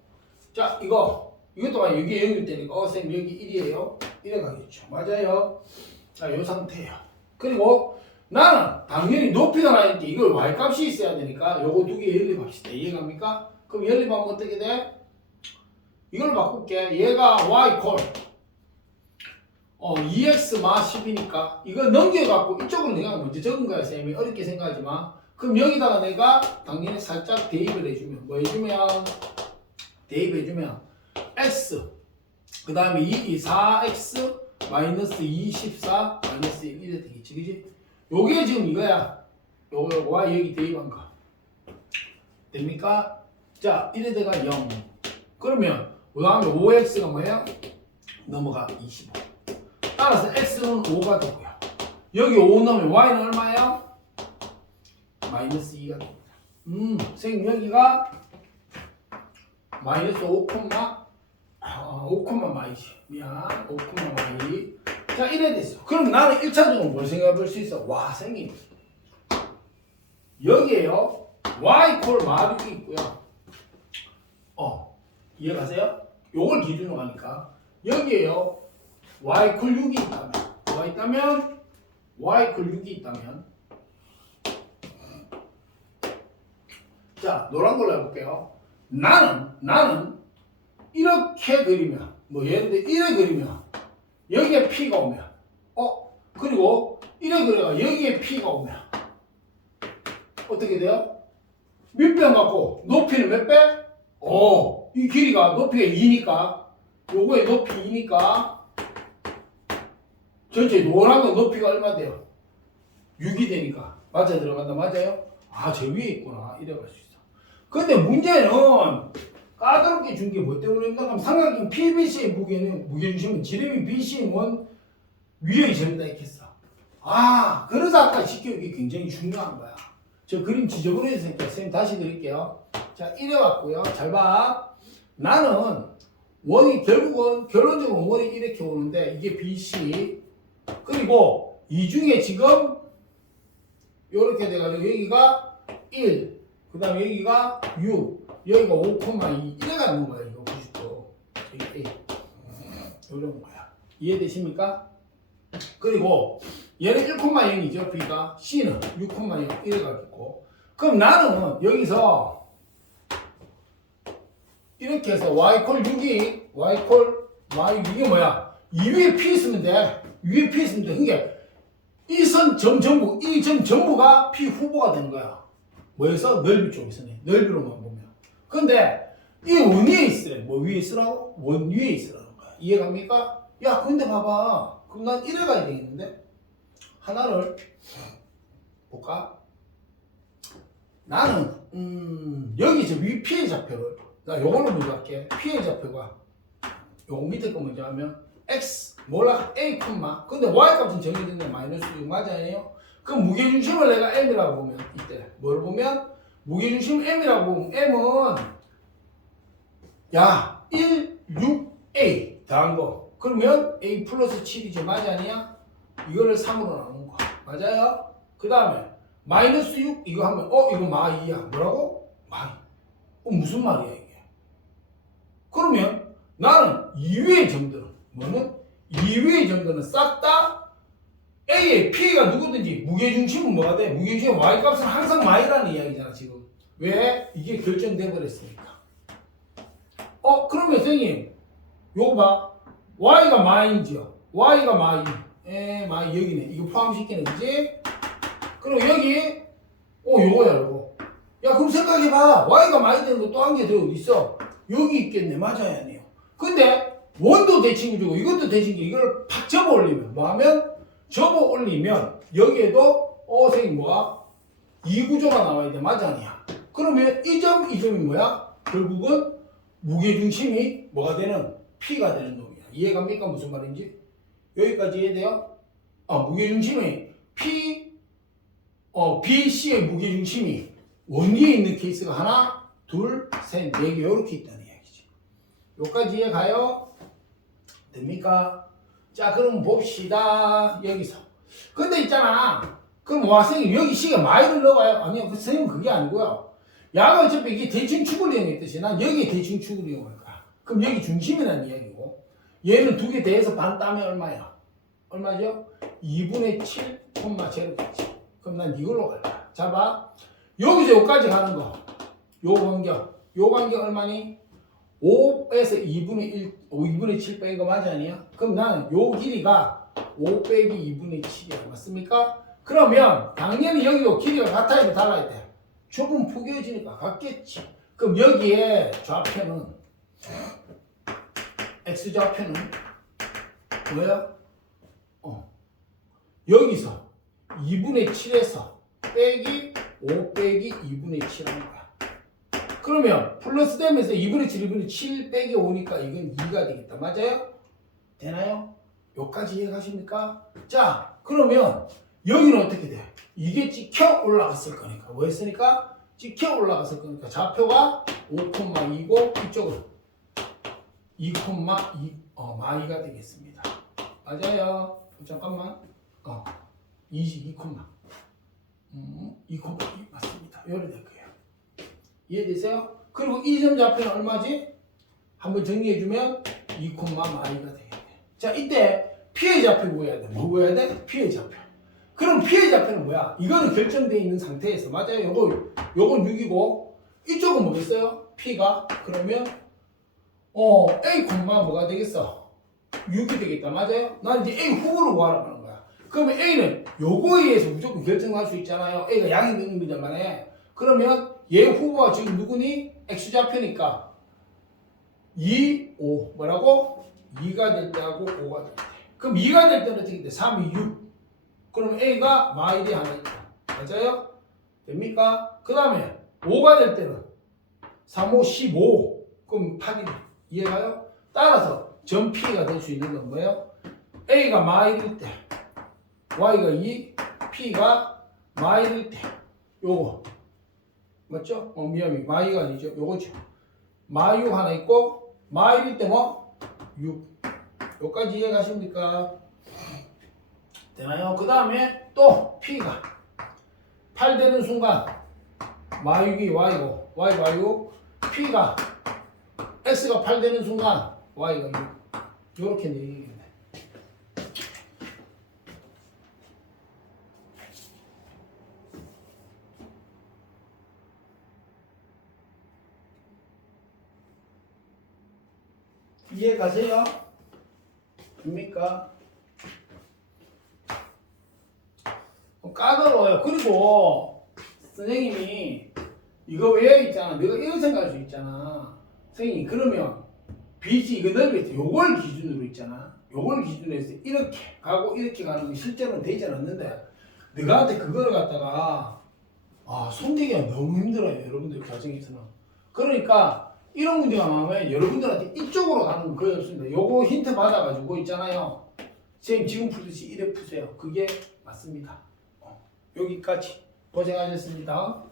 자 이것도 봐 6이 0일 때니까 선생님 여기 1이에요 이래 가겠죠. 맞아요. 자 요 상태예요. 그리고 나는 당연히 높이가 나니까 이걸 y값이 있어야 되니까 요거 2개 연립합시다. 이해갑니까? 그럼 연립하면 어떻게 돼? 이걸 바꿀게. 얘가 y 콜 2x 마 10이니까 이거 넘겨갖고 이쪽으로 내가 먼저 적은 거야. 쌤이 어렵게 생각하지 마. 그럼 여기다가 내가 당연히 살짝 대입을 해주면 뭐 해주면 대입해주면 x 그 다음에 4x 마이너스 24 마이너스 1 이래 되겠지. 그지? 요게 지금 이거야. 요거 y 여기 대입한 거 됩니까? 자 이래대가 0 그러면 그 다음에 5x가 뭐예요? 넘어가 25 따라서 x는 5가 되고요. 여기 5 넣으면 y는 얼마예요? 마이너스 2가 됩니다. 선생님 여기가 마이너스 5, 5, 마이지. 미안. 5, 마이. 자, 이래 됐어. 그럼 나는 1차적으로 뭘 생각해 볼 수 있어? 와, 선생님. 여기에요. y 콜 마육이 있고요. 이해가세요? 요걸 기준으로 하니까. 여기에요. y 콜 6이 있다면. 뭐가 있다면? y 콜 6이 있다면. 자, 노란 걸로 해볼게요. 나는 이렇게 그리면 뭐 예를 들어 이래 그리면 여기에 P가 오면 그리고 이래 그려가 여기에 P가 오면 어떻게 돼요? 밑변 갖고 높이는 몇 배? 이 길이가 높이가 2니까 요거의 높이 2니까 전체 노란 건 높이가 얼마 돼요? 6이 되니까 맞아 들어간다. 맞아요? 저 위에 있구나. 이래 갈 수 있어. 근데 문제는 까다롭게 준 게 뭐 때문인가 하면 삼각형 PBC의 무게중심은 지름이 BC인 원 위의 점이다 이렇게 했어. 그래서 아까 직교육이 굉장히 중요한 거야. 저 그림 지저분해졌으니까 선생님 다시 드릴게요. 자 이래 왔고요. 잘 봐. 나는 원이 결국은 결론적으로 원이 이렇게 오는데 이게 BC 그리고 이 중에 지금 요렇게 돼가지고 여기가 1 그 다음에 여기가 6 여기가 5,2 이래 가는 거예요. 이거 90도. 이게 이런 거야. 이해되십니까? 그리고 얘는 1,0이죠. B가. C는 6,0 이래가지고. 그럼 나는 여기서 이렇게 해서 y 콜 6이 y 콜 y 이게 뭐야? 이 위에 P 있으면 돼. 위에 P 있으면 돼. 그게 이 선 점 전부, 이 점 전부가 P 후보가 되는 거야. 뭐에서? 넓이 쪽에서네. 넓이로만 보면. 근데 이 원 위에 있으래. 뭐 위에 있으라고? 원 위에 있으라는 거야. 이해갑니까? 야, 근데 봐봐. 그럼 난 이래 가야 되겠는데? 하나를 볼까? 나는 여기 위 P의 좌표를 나 요거를 먼저 할게. P의 좌표가 요거 밑에 거 먼저 하면 X 몰라 A 콤마 근데 Y 값은 정해졌네. 마이너스 6 맞아요? 그럼 무게중심을 내가 M이라고 보면 이때 뭘 보면 무게중심 M이라고 보면 M은 야 1, 6, A 더한 거 그러면 A 플러스 7이지 맞아니야? 이거를 3으로 나눈 거 맞아요? 그 다음에 마이너스 6 이거 하면 이거 마이야. 뭐라고? 마이. 무슨 말이야 이게? 그러면 나는 이외의 점들은 뭐는? 이외의 점들은 싹 다 A의 P가 누구든지 무게중심은 뭐가 돼? 무게중심 Y값은 항상 마이라는 이야기잖아 지금. 왜? 이게 결정돼 버렸으니까. 그러면 선생님 요거 봐. Y가 마이지요. Y가 마이. 마이 여기네. 이거 포함시키는 거지? 그리고 여기 요거야 요거. 야 그럼 생각해봐. Y가 많이 되는 거 또 한 개 더 어디 있어? 여기 있겠네. 맞아야 아니에요. 근데 원도 대칭이고 이것도 대칭이고 이걸 팍 접어 올리면 뭐하면? 접어 올리면 여기에도 선생님 뭐야? 이 구조가 나와야 돼. 맞아 아니야? 그러면 이 점, 이 점이 뭐야? 결국은 무게중심이 뭐가 되는? P가 되는 놈이야. 이해갑니까? 무슨 말인지? 여기까지 이해돼요? 무게중심이 BC의 무게중심이 원위에 있는 케이스가 하나, 둘, 셋, 네 개 이렇게 있다는 이야기지. 여기까지 이해가요? 됩니까? 자, 그럼 봅시다. 여기서. 근데 있잖아. 그럼 선생님 여기 C가 마이를 넣어봐요. 아니요, 선생님 그게 아니고요. 야가 어차피 이게 대칭축을 이용했듯이 난 여기에 대칭축을 이용할 거야. 그럼 여기 중심이라는 이야기고 얘는 두 개 대해서 반 따면 얼마야? 얼마죠? 2분의 7, 제로겠지. 그럼 난 이걸로 갈 거야. 자, 봐. 여기서 여기까지 가는 거. 요 간격 얼마니? 5에서 2분의 7 빼기 거 맞아 아니야? 그럼 나는 요 길이가 5 빼기 2분의 7이야. 맞습니까? 그러면 당연히 여기도 길이가 같아야 돼, 달라야 돼. 좁은 포개어지니까 같겠지. 그럼 여기에 좌표는 X좌표는 뭐야? 여기서 2분의 7에서 빼기 5 빼기 2분의 7 하는 거야. 그러면 플러스 되면서 2분의 7, 2분의 7 빼기 5니까 이건 2가 되겠다. 맞아요? 되나요? 여기까지 이해가십니까? 자, 그러면 여기는 어떻게 돼? 이게 찍혀 올라갔을 거니까. 뭐 했으니까? 찍혀 올라갔을 거니까 좌표가 5,2고 이쪽은 2,2 마이가 되겠습니다. 맞아요? 잠깐만. 2, 2,2 맞습니다. 요리 될 거예요. 이해되세요? 그리고 이 점 좌표는 얼마지? 한번 정리해주면 2, 마이가 되겠네. 자, 이때 P의 좌표 구해야 돼. 뭐 구해야 돼? P의 좌표. 그럼 P의 좌표는 뭐야? 이거는 결정되어 있는 상태에서 맞아요? 요건 6이고 이쪽은 뭐겠어요? P가 그러면 A, 뭐가 되겠어? 6이 되겠다. 맞아요? 난 이제 A 후보를 구하라고 하는 거야. 그러면 A는 요거에 의해서 무조건 결정할 수 있잖아요. A가 양이 되는 만에. 그러면 얘 후보가 지금 누구니? X좌표니까 2, 5 뭐라고? 2가 될 때하고 5가 될 때. 그럼 2가 될 때는 어떻게 돼? 3, 2, 6. 그럼 A가 마일이 하나 있다. 맞아요? 됩니까? 그 다음에 5가 될 때는 3, 5, 15. 그럼 8이네. 이해가요? 따라서 점 P가 될 수 있는 건 뭐예요? A가 마일일 때 Y가 2, P가 마일일 때 요거 맞죠? 미안해. 마이가 아니죠. 요거죠. 마유 하나 있고 마일일 때 뭐? 6. 여기까지 이해가십니까? 되나요? 그 다음에 또 P가 8 되는 순간 마유기 Y고 Y 마유 P가 X가 8 되는 순간 Y가 6. 요렇게 내리겠네. 이해 가세요? 됩니까? 까다로워요. 그리고 선생님이 이거 왜 있잖아. 내가 이런 생각할 수 있잖아. 선생님 그러면 빛이 이거 넓이에서 요걸 기준으로 있잖아. 요걸 기준으로 해서 이렇게 가고 이렇게 가는 게 실제로는 되지 않았는데 너한테 그걸 갖다가 손대기가 너무 힘들어요. 여러분들 과정에서는. 그러니까 이런 문제가 나오면 여러분들한테 이쪽으로 가는 건 거의 없습니다. 요거 힌트 받아가지고 있잖아요. 선생님 지금 풀듯이 이래 푸세요. 그게 맞습니다. 여기까지 고생하셨습니다.